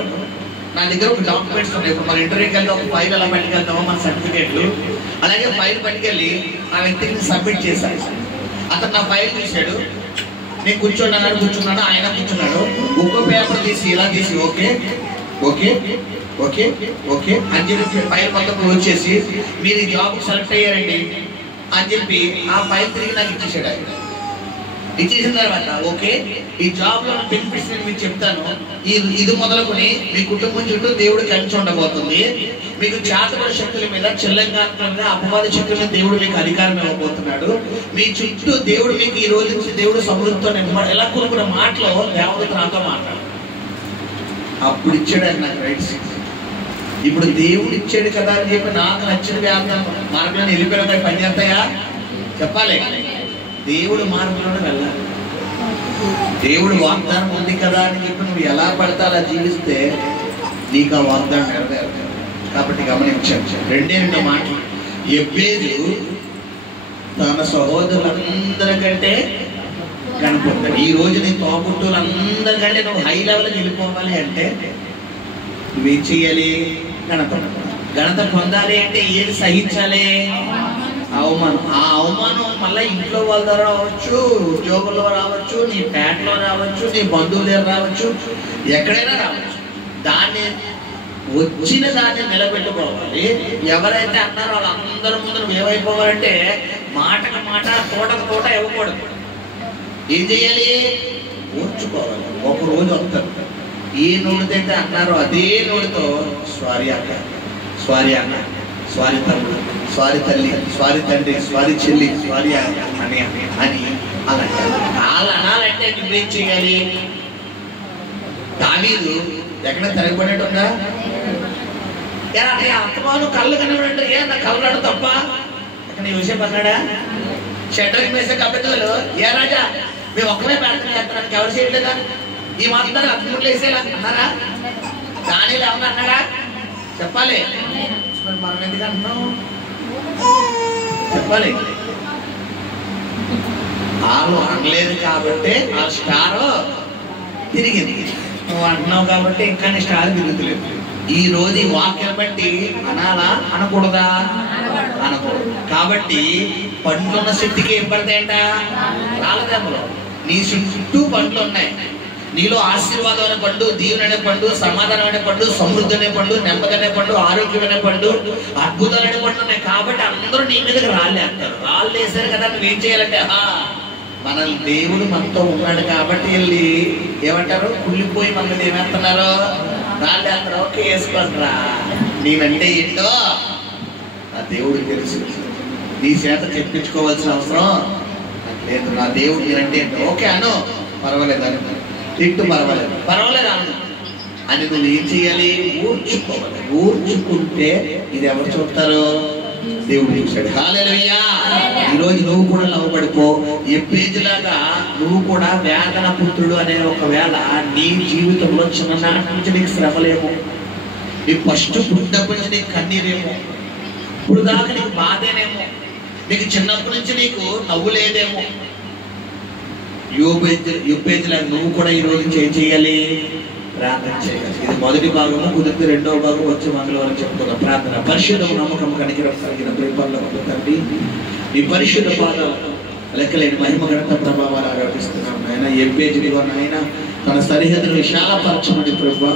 నా దగ్గర ఒక డాక్యుమెంట్స్ ఉన్నాయి. ఇప్పుడు మన ఇంటర్వ్యూకి వెళ్తే ఒక ఫైల్ ఎలా పట్టుకెళ్తామో మన సర్టిఫికేట్లు, అలాగే ఫైల్ పట్టుకెళ్ళి ఆ వ్యక్తికి సబ్మిట్ చేశాను. అతను నా ఫైల్ చూశాడు. నేను కూర్చున్నాను, ఆయన కూర్చున్నాడు. ఒక్కో పేపర్ తీసి ఇలా తీసి ఓకే ఓకే ఓకే ఓకే అని చెప్పి ఫైల్ మొత్తం వచ్చేసి మీరు ఈ జాబ్ సెలెక్ట్ అయ్యారండి అని చెప్పి ఆ ఫైల్ తిరిగి నాకు ఇచ్చేసాడు. ఆయన ఇచ్చేసిన తర్వాత ఓకే, ఈ జాబ్ లో బెనిఫిట్స్ నేను మీకు చెప్తాను. ఇది మొదలుకొని మీ కుటుంబం చుట్టూ దేవుడు కలిసి ఉండబోతుంది. మీకు చేతబడి శక్తుల మీద, చెల్లంగాత్మ మీద, అపవాద శక్తుల మీద దేవుడు మీకు అధికారం ఇవ్వబోతున్నాడు. మీ చుట్టూ దేవుడు మీకు ఈ రోజు నుంచి దేవుడు సమృద్ధితో ఎలా కొనుక్కున్న మాటలో దేవత నాతో మాట్లాడు. అప్పుడు ఇచ్చాడు ఆయన నాకు రైట్స్. ఇప్పుడు దేవుడు ఇచ్చాడు కదా అని చెప్పి నాకు నచ్చిన వ్యాపారం మార్గంలో వెళ్ళిపోయిన పని చేస్తాయా? చెప్పాలి. దేవుడు మార్గంలోనే వెళ్ళాలి. దేవుడు వాగ్దానం ఉంది కదా అని చెప్పి నువ్వు ఎలా పడితే అలా జీవిస్తే నీకు ఆ వాగ్దానం నెరవేరదు. కాబట్టి గమనించాను. రెండో మాట, ఎబ్బేజు తన సహోదరులందరికంటే కనపడతాడు. ఈ రోజు నీ తోబుట్టులందరికంటే నువ్వు హై లెవెల్కి వెళ్ళిపోవాలి అంటే నువ్వేం చెయ్యాలి? ఘనత పొందాలి అంటే ఏది సహించాలి? అవమానం. ఆ అవమానం మళ్ళీ ఇంట్లో వాళ్ళ ద్వారా రావచ్చు, ఉద్యోగంలో రావచ్చు, నీ పేటలో రావచ్చు, నీ బంధువుల దగ్గర రావచ్చు, ఎక్కడైనా రావచ్చు. దాన్ని వచ్చిన దాన్ని నిలబెట్టుకోవాలి. ఎవరైతే అన్నారో వాళ్ళందరి ముందు నువ్వు ఏమైపోవాలంటే మాటకు మాట, తోటకు తోట ఇవ్వకూడదు. ఏం చేయాలి? ఓర్చుకోవాలి. ఒక రోజు వస్తారు, ఏ నోటితో అన్నారో అదే నోటితో స్వారీ అక్క, స్వారీ అన్న, స్వారీ తమ్ముడు, స్వారీ తల్లి, స్వారీ తండ్రి, స్వారీ చెల్లి, స్వారీ అని అని అలా వాళ్ళు అనాలంటే నువ్వేం చేయాలి? దావీదు ఎక్కడ తిరగబడేటుందా? అత్తమాను కళ్ళు కనబడంటే ఏ నా కళ్ళు తప్ప నీ విషయం అన్నాడా? షెడ్యూల్ వేసే కబెద్దలు, ఏ రాజా మేము ఒక్కమే ప్రార్థన చేస్తున్నానికి ఎవరు చేయట్లేదా? ఈ మాత్రం అర్థములు వేసేలా అన్నారా? దానిలో ఏమన్నా అన్నాడా? చెప్పాలి. మనం ఎందుకు అంటున్నాం? చెప్పాలి. వాళ్ళు అనలేదు కాబట్టి ఆ స్టార్ తిరిగింది. నువ్వు అంటున్నావు కాబట్టి ఇంకా నీ స్టార్ తిరుగుతలేదు. ఈ రోజు ఈ వాక్యం బట్టి అనాలా అనకూడదా? అనకూడదు. కాబట్టి పండ్లున్న శక్తికి ఏం పడతాయంట? రాలదెమ్మలు. నీ చుట్టూ పండ్లు ఉన్నాయి. నీలో ఆశీర్వాదం అనే పండు, దీవెన అనే పండు, సమాధానం అనే పండు, సమృద్ధి అనే పండు, నెమ్మది అనే పండు, ఆరోగ్యం అనే పండు, అద్భుతాలు అనే పండు ఉన్నాయి. కాబట్టి అందరూ నీ మీదకి రాళ్ళేస్తారు. రాళ్ళు వేసారు కదా, నువ్వేం చేయాలంటే మనల్ని దేవుడు మనతో ఉన్నాడు కాబట్టి వెళ్ళి ఏమంటారు? కుళ్ళిపోయి మన మీద ఏమేస్తున్నారు? రాళ్ళు వేస్తారు. ఓకే, వేసుకోండిరా. నేనంటే ఏంటో ఆ దేవుడికి తెలుసు. నీ చేత చెప్పించుకోవాల్సిన అవసరం లేదు. నా దేవుడు నేనంటే ఏంటో ఓకే అను, పర్వాలేదు అని తిట్టు, పర్వాలేదు అను అని నువ్వు ఏం చేయాలి? ఊర్చుకోవాలి. ఊర్చుకుంటే ఇది ఎవరు చూస్తారు? దేవుడు చూశాడు. హల్లెలూయా. ఈరోజు నువ్వు కూడా నవ్వుపడిపో. ఎబ్బేజులాగా నువ్వు కూడా వేదన పుత్రుడు అనే ఒకవేళ నీ జీవితంలో చిన్ననాటి నుంచి నీకు శ్రమలేమో, నీ ఫస్ట్ పుట్టినప్పటి నుంచి నీకు కన్నీరేమో, ఇప్పుడు దాకా నీకు బాధేనేమో, నీకు చిన్నప్పటి నుంచి నీకు నవ్వు లేదేమో. యుబ్బేజులాగా నువ్వు కూడా ఈ రోజు నుంచి ఏం చేయాలి? ప్రార్థన చేయాలి. ఇది మొదటి భాగము. కుదిరితే రెండవ భాగం వచ్చే మంగళవారం చెప్పుకుందాం. ప్రార్థన. పరిశుద్ధ నమ్మకం కనికరం కలిగిన ప్రేమలో తండ్రి, ఈ పరిశుద్ధ పాదాలు లెక్కలేని మహిమ ఘనత ప్రభావాలు ఆరోపిస్తున్నాం నాయన. ఎబ్బేజుడిగా నాయన తన సరిహద్దును విశాలపరచమని ప్రభువా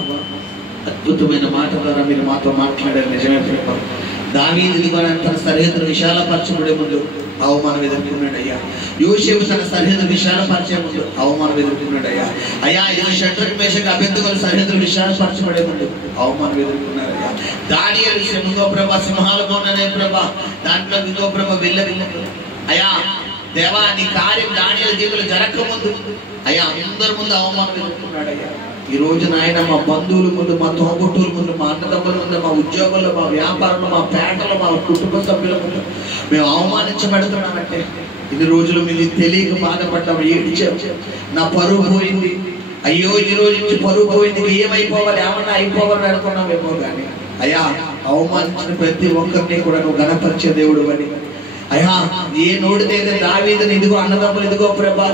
అద్భుతమైన మాట ద్వారా మీరు మాతో మాట్లాడారు. నిజమే ప్రభువా. దావీదు తన సరిహద్దును విశాలపరచబడే ముందు అవమానం ఎదుర్కొన్నాడయ్యా. యోసేపు తన సరిహద్దు విశాలపరిచే ముందు అవమానం ఎదుర్కొన్నాడయ్యా. అయ్యా ఇదిగో షడ్రక్ మేషక్ అబేద్నెగోల సరిహద్దులు విశాలపరచబడే ముందు అవమానం ఎదుర్కొన్నారయ్యా. దానియేలు ఇంకో ప్రభా సింహాల బోననే ప్రభా దాంట్లో ఇంకో ప్రభా వెళ్ళ అయ్యా దేవా నీ కార్యం దానియేలు జీవితంలో జరగక ముందు అయ్యా అందరి ముందు అవమానం ఎదుర్కొన్నాడయ్యా. ఈ రోజు నాయన మా బంధువుల ముందు, మా తోబుట్టువుల ముందు, మా అన్నదమ్ముల ముందు, మా ఉద్యోగంలో, మా వ్యాపారంలో, మా పేటలో, మా కుటుంబ సభ్యుల ముందు మేము అవమానించబడుతున్నామంటే ఇన్ని రోజులు మీరు తెలియక బాధపడ్డాము, ఏడ్చాము, నా పరువు పోయింది, అయ్యో ఈ రోజు నుంచి పరువు పోయింది, ఏమైపోవాలి, ఏమన్నా అయిపోవాలని అనుకున్నామేమో కానీ అయ్యా అవమానించిన ప్రతి ఒక్కరిని కూడా నువ్వు ఘనపరిచే దేవుడు అని అయ్యా. ఏ నోటి దగ్గర దావీదుని ఇదిగో అన్నదమ్ములు ఇదిగో ప్రభా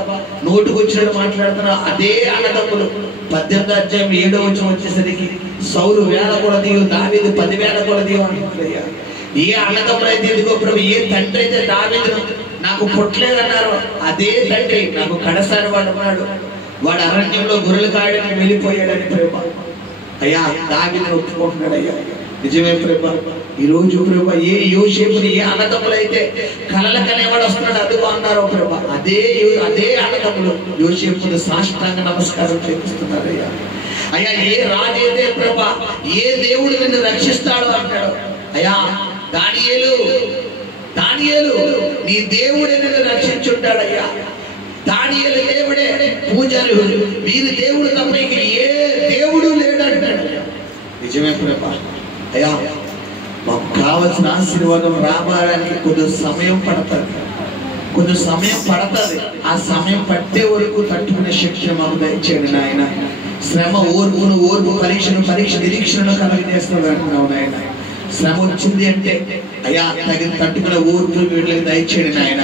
నోటుకు వచ్చినట్టు మాట్లాడుతున్నా అదే అన్నదమ్ములు 18వ అధ్యాయం 7వ వచనం వచ్చేసరికి సౌలు 1000 కొలదీయు దావీదు 10,000 కొలదీయు అంటున్నారయ్యా. ఏ అన్నదమ్ములు అయితే ఇదిగో ప్రభు ఏ తండ్రి అయితే దావీదును నాకు పుట్టలేదన్నారు అదే తండ్రి నాకు కడసారి వాడు ఉన్నాడు, వాడు అరణ్యంలో గొర్రెలు కాయడానికి వెళ్ళిపోయాడని ప్రభా అయ్యా దావీదును ఒప్పుకుంటున్నాడయ్యా. నిజమే ప్రభా. ఈ రోజు ప్రభా ఏ యోసేపుని ఏ అన్నదమ్ములైతే కలల కనేవాడు వస్తున్నాడు అదుగో అన్నారు ప్రభా అదే అన్నదమ్ములు యోసేపుని సాష్టాంగ నమస్కారం చేపిస్తున్నారయ్యా. అయ్యా ఏ రాజు అయితే ప్రభా ఏ దేవుడు నిన్ను రక్షిస్తాడో అంటాడు అయ్యా. దానియేలు నీ దేవుడే నిన్ను రక్షించుంటాడయ్యా. దానియేలు దేవుడే, పూజలు వీరి దేవుడు తప్ప ఇంక ఏ దేవుడు లేడంటాడు. నిజమే ప్రభా. అయ్యా మాకు కావలసిన ఆశీర్వాదం రావడానికి కొంచెం సమయం పడుతుంది. ఆ సమయం పట్టే వరకు తట్టుకునే శక్తి మాకు దయచేయండి నాయన. శ్రమ ఓర్పు పరీక్ష నిరీక్షణను కలిగజేస్తున్నాడు అంటున్నావు నాయన. శ్రమ వచ్చింది అంటే అయ్యా తగిన తట్టుకునే ఓర్పు వీళ్ళకి దయచేయండి నాయన.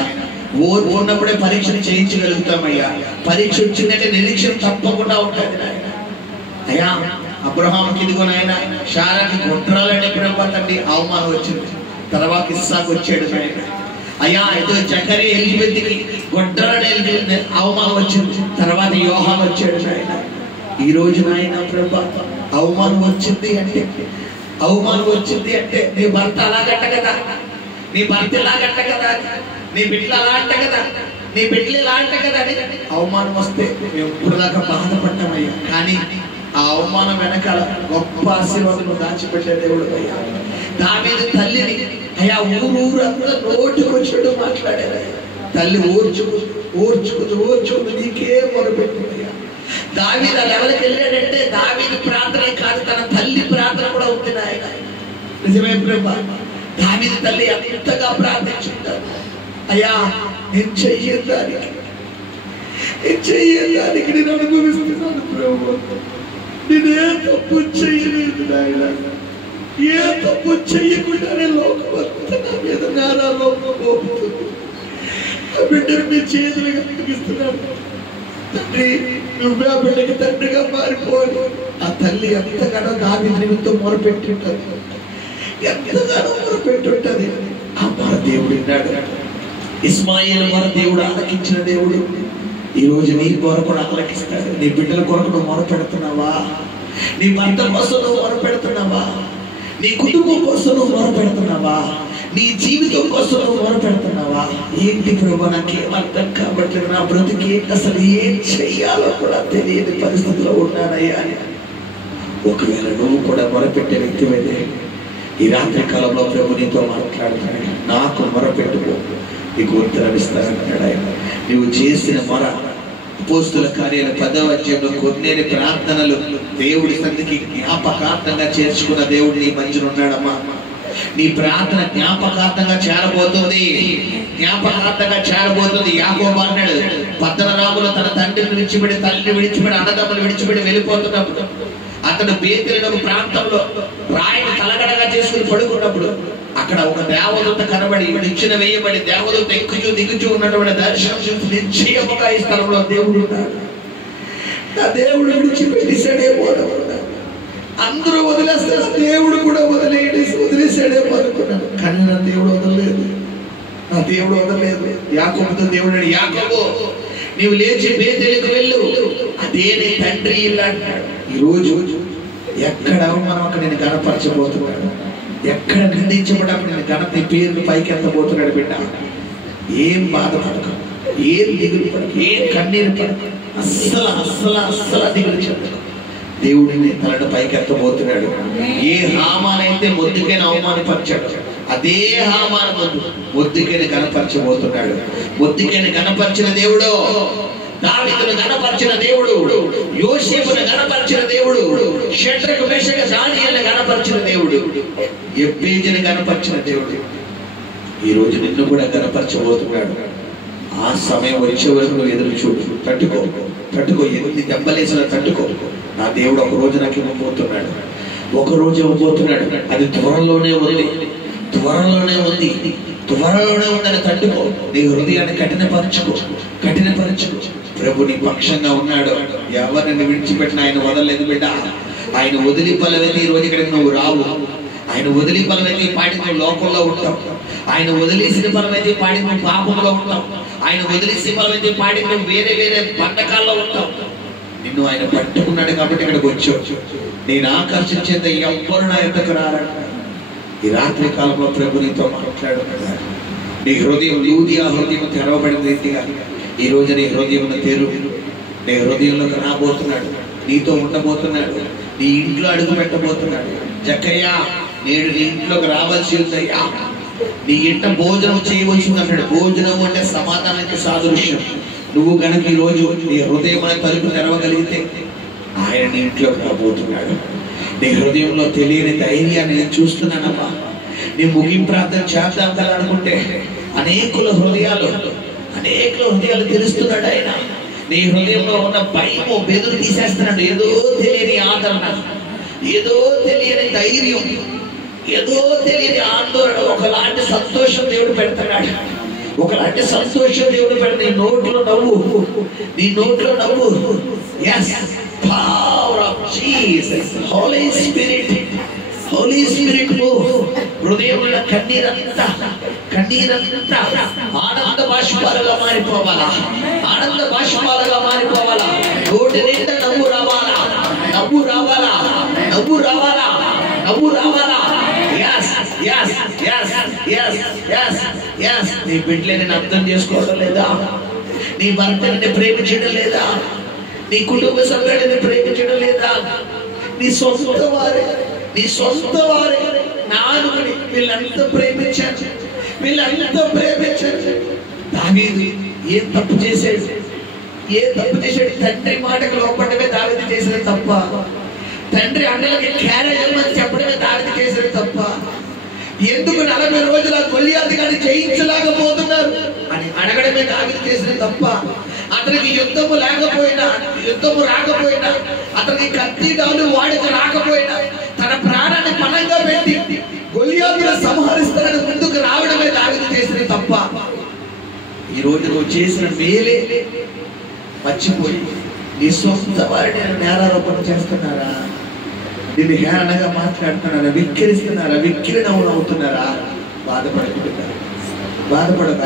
ఓర్పు ఉన్నప్పుడే పరీక్షను చేయించగలుగుతామయ్యా. పరీక్ష వచ్చిందంటే నిరీక్షణ తప్పకుండా ఉంటుంది నాయన. అయ్యా అబ్రహాంకి ఇదిగో నాయన శారాకి గొడ్రాలని ప్రభా తండ్రి అవమానం వచ్చింది, తర్వాత ఇస్సాకు వచ్చాడు నాయన. అయ్యా అయితే జకరియా ఎలిజబెత్కి గొడ్రాలని అవమానం వచ్చింది, తర్వాత యోహాను వచ్చాడు నాయన. ఈ రోజు నాయన ప్రభా అవమానం వచ్చింది అంటే నీ భర్త అలాగంట కదా, నీ భర్త ఇలాగంట కదా, నీ బిడ్డలు అలా అంట కదా, నీ బిడ్డలు ఇలా అంట కదా అని అవమానం వస్తే మేము ఇప్పుడు దాకా బాధపడ్డామయ్యా. కానీ ఆ అవమానం వెనకాల గొప్ప ఆశీర్వాదం దాచిపెట్టే దేవుడు అయ్యా. దావీదు తల్లిని అయ్యా ఊరంతా నోటుకొచ్చాడు మాట్లాడారు. తల్లి ఓర్చుకుంది నీకే మొరపెట్టిందయ్యా. దావీదు ఆ లెవెల్కి వెళ్ళాడంటే దావీదు ప్రార్థన కాదు తన తల్లి ప్రార్థన కూడా ఉంది నాయన. నిజమే ప్రభా. దావీదు తల్లి ఎంతగా ప్రార్థించుంటారు అయ్యా. నేను చెయ్యడానికి నేను అనుభవిస్తున్నాను ప్రభు. నేనే తప్పు చెయ్యలేదు నాయన. ఏ తప్పు చెయ్యకుండానే లోకమంతా నా మీద నేరాలు మోపుతుంది. ఆ బిడ్డను మీ చేతులుగా అప్పగిస్తున్నాను తండ్రి. నువ్వే ఆ బిడ్డకి తండ్రిగా మారిపోను. ఆ తల్లి ఎంతగానో దావీదు నిమిత్తం మొరపెట్టుంటది, ఆ మన దేవుడు విన్నాడు. ఇస్మాయిల్ మన దేవుడు ఆలకించిన దేవుడు ఈ రోజు నీ కొరకు కూడా ఆలకిస్తాడు. నీ బిడ్డల కొరకు నువ్వు మొరపెడుతున్నావా? నీ భర్త కోసం నువ్వు మొరపెడుతున్నావా? నీ కుటుంబం కోసం నువ్వు మొరపెడుతున్నావా? నీ జీవితం కోసం నువ్వు మొరపెడుతున్నావా? ఏంటి ప్రభు నాకేం అర్థం కాబట్టి నా బ్రతికి అసలు ఏం చెయ్యాలో కూడా తెలియని పరిస్థితిలో ఉన్నానయ్యా అని ఒకవేళ నువ్వు కూడా మొరపెట్టే వ్యక్తివైతే ఈ రాత్రి కాలంలో ప్రభు నీతో మాట్లాడుతున్నాడు. నాకు మొరపెట్టుకో నీకు ఉత్తరం ఇస్తానంటాడు ఆయన. నువ్వు చేసిన మొర అపోస్తుల కార్యాల 10వ అధ్యాయంలో కొన్నేని ప్రార్థనలు దేవుడి సన్నిధికి జ్ఞాపకార్థంగా చేర్చుకున్న దేవుడు నీ మధ్యన ఉన్నాడమ్మా. నీ ప్రార్థన జ్ఞాపకార్థంగా చేరబోతుంది. యాకోబు అన్నాడు పద్దనరాములో తన తండ్రిని విడిచిపెట్టి తల్లిని విడిచిపెట్టి అన్నదమ్ములు విడిచిపెట్టి వెళ్ళిపోతున్నప్పుడు అతడు బేతేలు ప్రాంతంలో రాయిని తలగడగా చేసుకుని పడుకున్నప్పుడు అక్కడ ఒక దేవదూత కనబడి నిచ్చెన వేయబడి దేవదూత ఎక్కుచూ దిగుచూ ఉన్నటువంటి దర్శనం చూసి నిశ్చయముగా ఈ స్థలంలో దేవుడు ఉన్నాడు. నా దేవుడు విడిచిపెట్టేశాడేమో అనుకున్నాను. అందరూ వదిలేస్తే దేవుడు కూడా వదిలేశాడేమో అనుకున్నాను. కానీ నా దేవుడు వదలలేదు. యాకోబుతో దేవుడు యాకోబు నీవు లేచి బేతేలుకు వెళ్ళు, అదే నీ తండ్రి ఇల్లు అంటాడు. ఈరోజు ఎక్కడ మనం అక్కడ నేను గణపరచబోతున్నాడు, ఎక్కడ నిందించబడి నేను నీ పేరుని పైకి ఎత్తబోతున్నాడు. బిడ్డ, ఏం బాధపడక, ఏం దిగులు పడక, ఏం కన్నీరు పడక, అస్సలు దిగులు చెప్పదు. దేవుడిని తలను పైకి ఎత్తబోతున్నాడు. ఏ హామానైతే మొద్దుకైనా అవమానపరిచాడు, అదే హామాన మొద్దుకైనా గణపరచబోతున్నాడు. మొద్దుకైనా గణపరిచిన దేవుడు, దావీదును గణపరిచిన దేవుడు, యోసేపును గణపరిచిన దేవుడు, షడ్రకు మేషక దానియేలును గణపరిచిన దేవుడు, ఎబ్బేజును గణపరిచిన దేవుడు ఈరోజు నిన్ను కూడా గణపరచబోతున్నాడు. ఆ సమయం వచ్చే వరకు నువ్వు ఎదురు చూడు. తట్టుకో, ఎన్ని దెబ్బలేసినా తట్టుకో. నా దేవుడు ఒక రోజు నాకు ఇవ్వబోతున్నాడు, ఒక రోజు ఇవ్వబోతున్నాడు. అది త్వరలోనే ఉంది, త్వరలోనే ఉందని తట్టుకో. నీ హృదయాన్ని కఠినపరచుకో. ప్రభు నీ పక్షంగా ఉన్నాడు. ఎవరిని విడిచిపెట్టిన ఆయన వదలలేదు బిడ్డ. ఆయన వదిలి పలవైతే ఈ రోజు ఇక్కడికి నువ్వు రావు. ఆయన వదిలి పలవైతే పాడి నువ్వు లోకంలో ఉంటావు. ఆయన వదిలేసిన పలవైతే పాడి నువ్వు పాపంలో ఉంటావు. ఆయన వదిలేసిన పలవైతే పాడి నువ్వు వేరే బంధకాల్లో ఉంటావు. నిన్ను ఆయన పట్టుకున్నాడు కాబట్టి ఇక్కడికి వచ్చావు. నేను ఆకర్షించేంత ఎవ్వరు నా ఎద్దకు రారంట. ఈ రాత్రి కాలంలో ప్రభు నీతో మాట్లాడుతున్నాడు. నీ హృదయం యూదియా హృదయం తెరవబడిన రీతిగా ఈ రోజు నీ హృదయం తెరు. నీ హృదయంలోకి రాబోతున్నాడు, నీతో ఉండబోతున్నాడు, నీ ఇంట్లో అడుగు పెట్టబోతున్నాడు. జక్కయ్య, నేడు నీ ఇంట్లోకి రావాల్సి ఉందయ్యా, నీ ఇంట భోజనం చేయవలసి అన్నాడు. భోజనం అంటే సమాధానానికి సాదృశ్యం. నువ్వు కనుక ఈ రోజు నీ హృదయం తలుపు తెరవగలిగితే ఆయన నీ ఇంట్లోకి రాబోతున్నాడు. నీ హృదయంలో తెలియని ధైర్యాన్ని నేను చూస్తున్నానమ్మా. నీ ముగింపు ప్రార్థన చేద్దాం అనుకుంటే అనేకుల హృదయాలు తెలుస్తున్నాడు ఆయన. నీ హృదయంలో ఉన్న భయము బెదురు తీసేస్తున్నాడు. ఏదో తెలియని ఆదరణ, ఏదో తెలియని ధైర్యం, ఏదో తెలియని ఆందోళన, ఒకలాంటి సంతోషం దేవుడు పెడతాడు. నీ నోట్లో నవ్వు. yes, power of Jesus, Holy Spirit హృదయంలో కన్నీరంతా ఆనంద బాష్పాలుగా మారిపోవాలా. నోటి నిండా నవ్వు రావాలా. నీ బిడ్డలని అర్థం చేసుకోవడం లేదా? నీ భర్తని ప్రేమించడం లేదా? నీ కుటుంబ సభ్యులని ప్రేమించడం లేదా? నీ సొంత వారే నాలుగుని వీళ్ళంతా ప్రేమించారు. దావీదు ఏం తప్పు చేశాడు? తండ్రి మాటకు లోపడమే దావీదు చేసిన తప్ప. తండ్రి అన్నలకి క్యారేజ్ అని చెప్పడమే దావీదు చేసిన తప్ప. ఎందుకు 40 రోజుల గొల్లియాతు గారిని జయించలేకపోతున్నారు అని అడగడమే దావీదు చేసిన తప్ప. అతనికి యుద్ధము రాకపోయినా, అతనికి కత్తి డాలు వాడికి రాకపోయినా, తన ప్రాణాన్ని పణంగా పెట్టి గొల్లియాతును సంహరిస్తానని ముందుకు రావడమే దావీదు చేసిన తప్ప. ఈ రోజు నువ్వు చేసిన మేలే మర్చిపోయి నీ సొంత వారిని నేరారోపణ చేస్తున్నారా? నిన్ను హేళనగా మాట్లాడుతున్నారా? విక్కిరిస్తున్నారా? విక్కిరణం అవుతున్నారా? బాధపడక.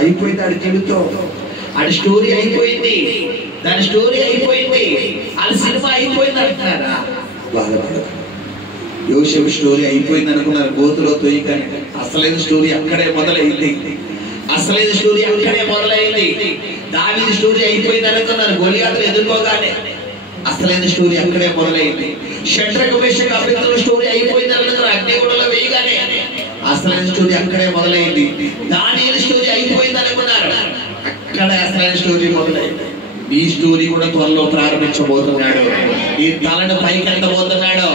అయిపోయింది ఆడి జీవితం, ఆడి స్టోరీ అయిపోయింది, దాని స్టోరీ అయిపోయింది, ఆడి సినిమా అయిపోయింది అంటున్నారా? బాధపడక. యోసేపు స్టోరీ అయిపోయింది అనుకున్నారు గోతులో తొయ్యగానే. అసలైన స్టోరీ అక్కడే మొదలైంది. దావీదు స్టోరీ అయిపోయింది అనుకున్నారు గొలియాతును ఎదుర్కోగానే. అసలైన స్టోరీ అక్కడే మొదలైంది. షడ్రకు మేషకు అబేద్నెగో స్టోరీ అయిపోయింది అనుకున్నారు అగ్నిగుండంలో వేయగానే. అసలైన స్టోరీ అక్కడే మొదలైంది. దానియేలు స్టోరీ అయిపోయింది అనుకున్నారు, అక్కడే అసలైన స్టోరీ మొదలైంది. నీ స్టోరీ కూడా త్వరలో ప్రారంభించబోతున్నాడు. నీ తలను పైకెత్తబోతున్నాడు.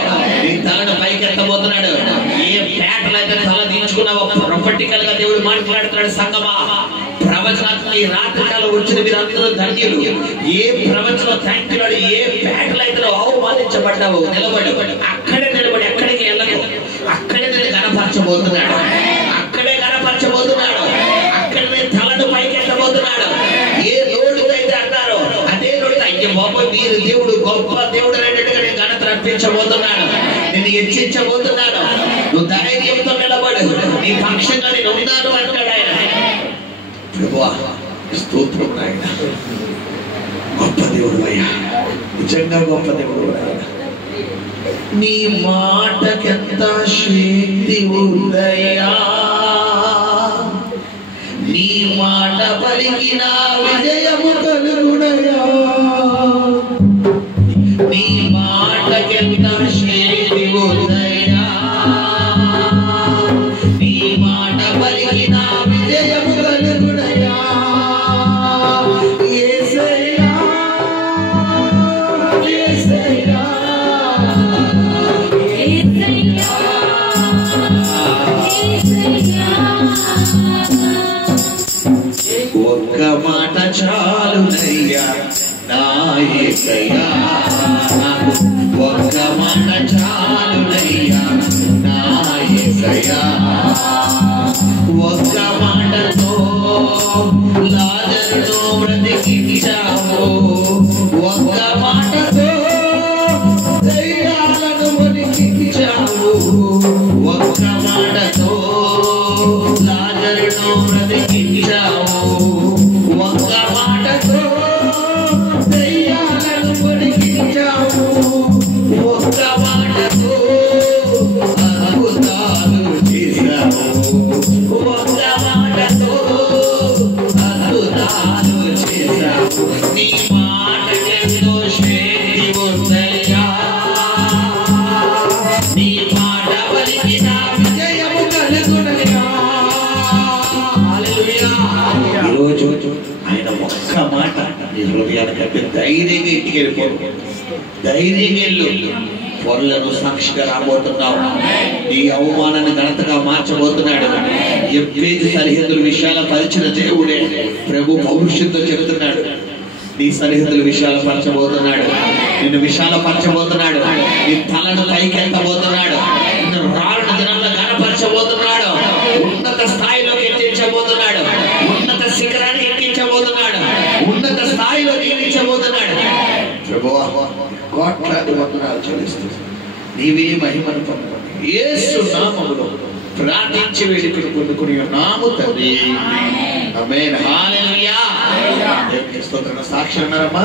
ఏ పేటలైతే తల దించుకున్నావో ప్రొఫెటికల్ గా దేవుడు మాట్లాడుతున్నాడు. సంగమా, ప్రవచనానికి రాత్రికాలం వచ్చిన మీరందరూ ధన్యులు. ఏ ప్రవచనం థ్యాంక్యులాడు, ఏ పేటలైతే అవమానించబడ్డావు నిలబడి ఎక్కడికి వెళ్ళకు. అక్కడే నేను గణపరచబోతున్నాడు. అక్కడే తలను పైకెత్తబోతున్నాడు. ఏ లోటుకైతే అన్నారో అదే లోటు అయ్యే బాబు మీరు దేవుడు గొప్ప దేవుడు అనేట్టుగా నేను ఘనత రప్పించబోతున్నాను, నిన్ను హెచ్చించబోతున్నాను. నువ్వు ధైర్యంతో నిలబడు, నీ పక్షంగా నేను ఉన్నాను అంటాడు ఆయన. ప్రభువా స్తోత్రం నాయన, గొప్ప దేవుడు అయ్యా. నిజంగా గొప్ప దేవుడు. నీ మాటకెంత శక్తి ఉందయ్యా, నీ మాట పలికిన విజయము కలుగునయ్యా. నీ మాటకెంత శక్తి ఉందయ్యా, నీ మాట పలికిన విజయము కలుగునయ్యా. యేసయ్యా యేసయ్యా ఒక్క మాట చాలునయ్యా నా యేసయ్యా, ఒక్క మాట చాలునయ్యా నా యేసయ్యా. ఒక్క మాటతో లాజరును బ్రతికించావు, ఒక్క మాటతో దయ్యాలను బ్రతికించావు, ఒక్క మాటతో లాజరును బ్రతికించావు, ఒక్క మాటతో దయ్యాలను బ్రతికించావు, ఒక్క మాటతో అద్భుతాలు చేశావు, ఒక్క మాటతో అద్భుతాలు చేశావు. నీ మాటకెంతో శక్తి ఉందయ్యా, నీ మాట పలికిన విజయము కలుగునయ్యా. హల్లెలూయా. ఈరోజు ఆయన ఒక్క మాట నీ హృదయానికంటే ధైర్యంగా ఇంటికి వెళ్ళిపోరు, ధైర్యంగా వెళ్ళు. పొరలను సాక్షిగా రాబోతున్నావు, నీ అవమానాన్ని ఘనతగా మార్చబోతున్నాడు. ఎప్పేది సరిహద్దుల విషయాల పరిచిన దేవుడే ప్రభు భవిష్యత్తు చెబుతున్నాడు. నీ సరిహద్దుల విషయాలు పరచబోతున్నాడు, నిన్ను విషయాలు పరచబోతున్నాడు, నీ తలను పైకెత్తబోతున్నాడు, నిన్ను రాళ్ళ దినంలో గణపరచబోతున్నాడు, ఉన్నత స్థాయిలోకి ఎక్కించబోతున్నాడు, ఉన్నత శిఖరాన్ని ఎక్కించబోతున్నాడు, ఉన్నత స్థాయిలో నియమించబోతున్నాడు. ప్రభువా కోట్లాది వందనాలు చెల్లిస్తుంది, నీవే మహిమను పొందుకొని యేసు నామములో ప్రార్థించి వేడుకలు పొందుకుని నాము తండ్రి. ఆమేన్. హల్లెలూయా. దేవునికి స్తోత్రం. సాక్షి అన్నారమ్మా.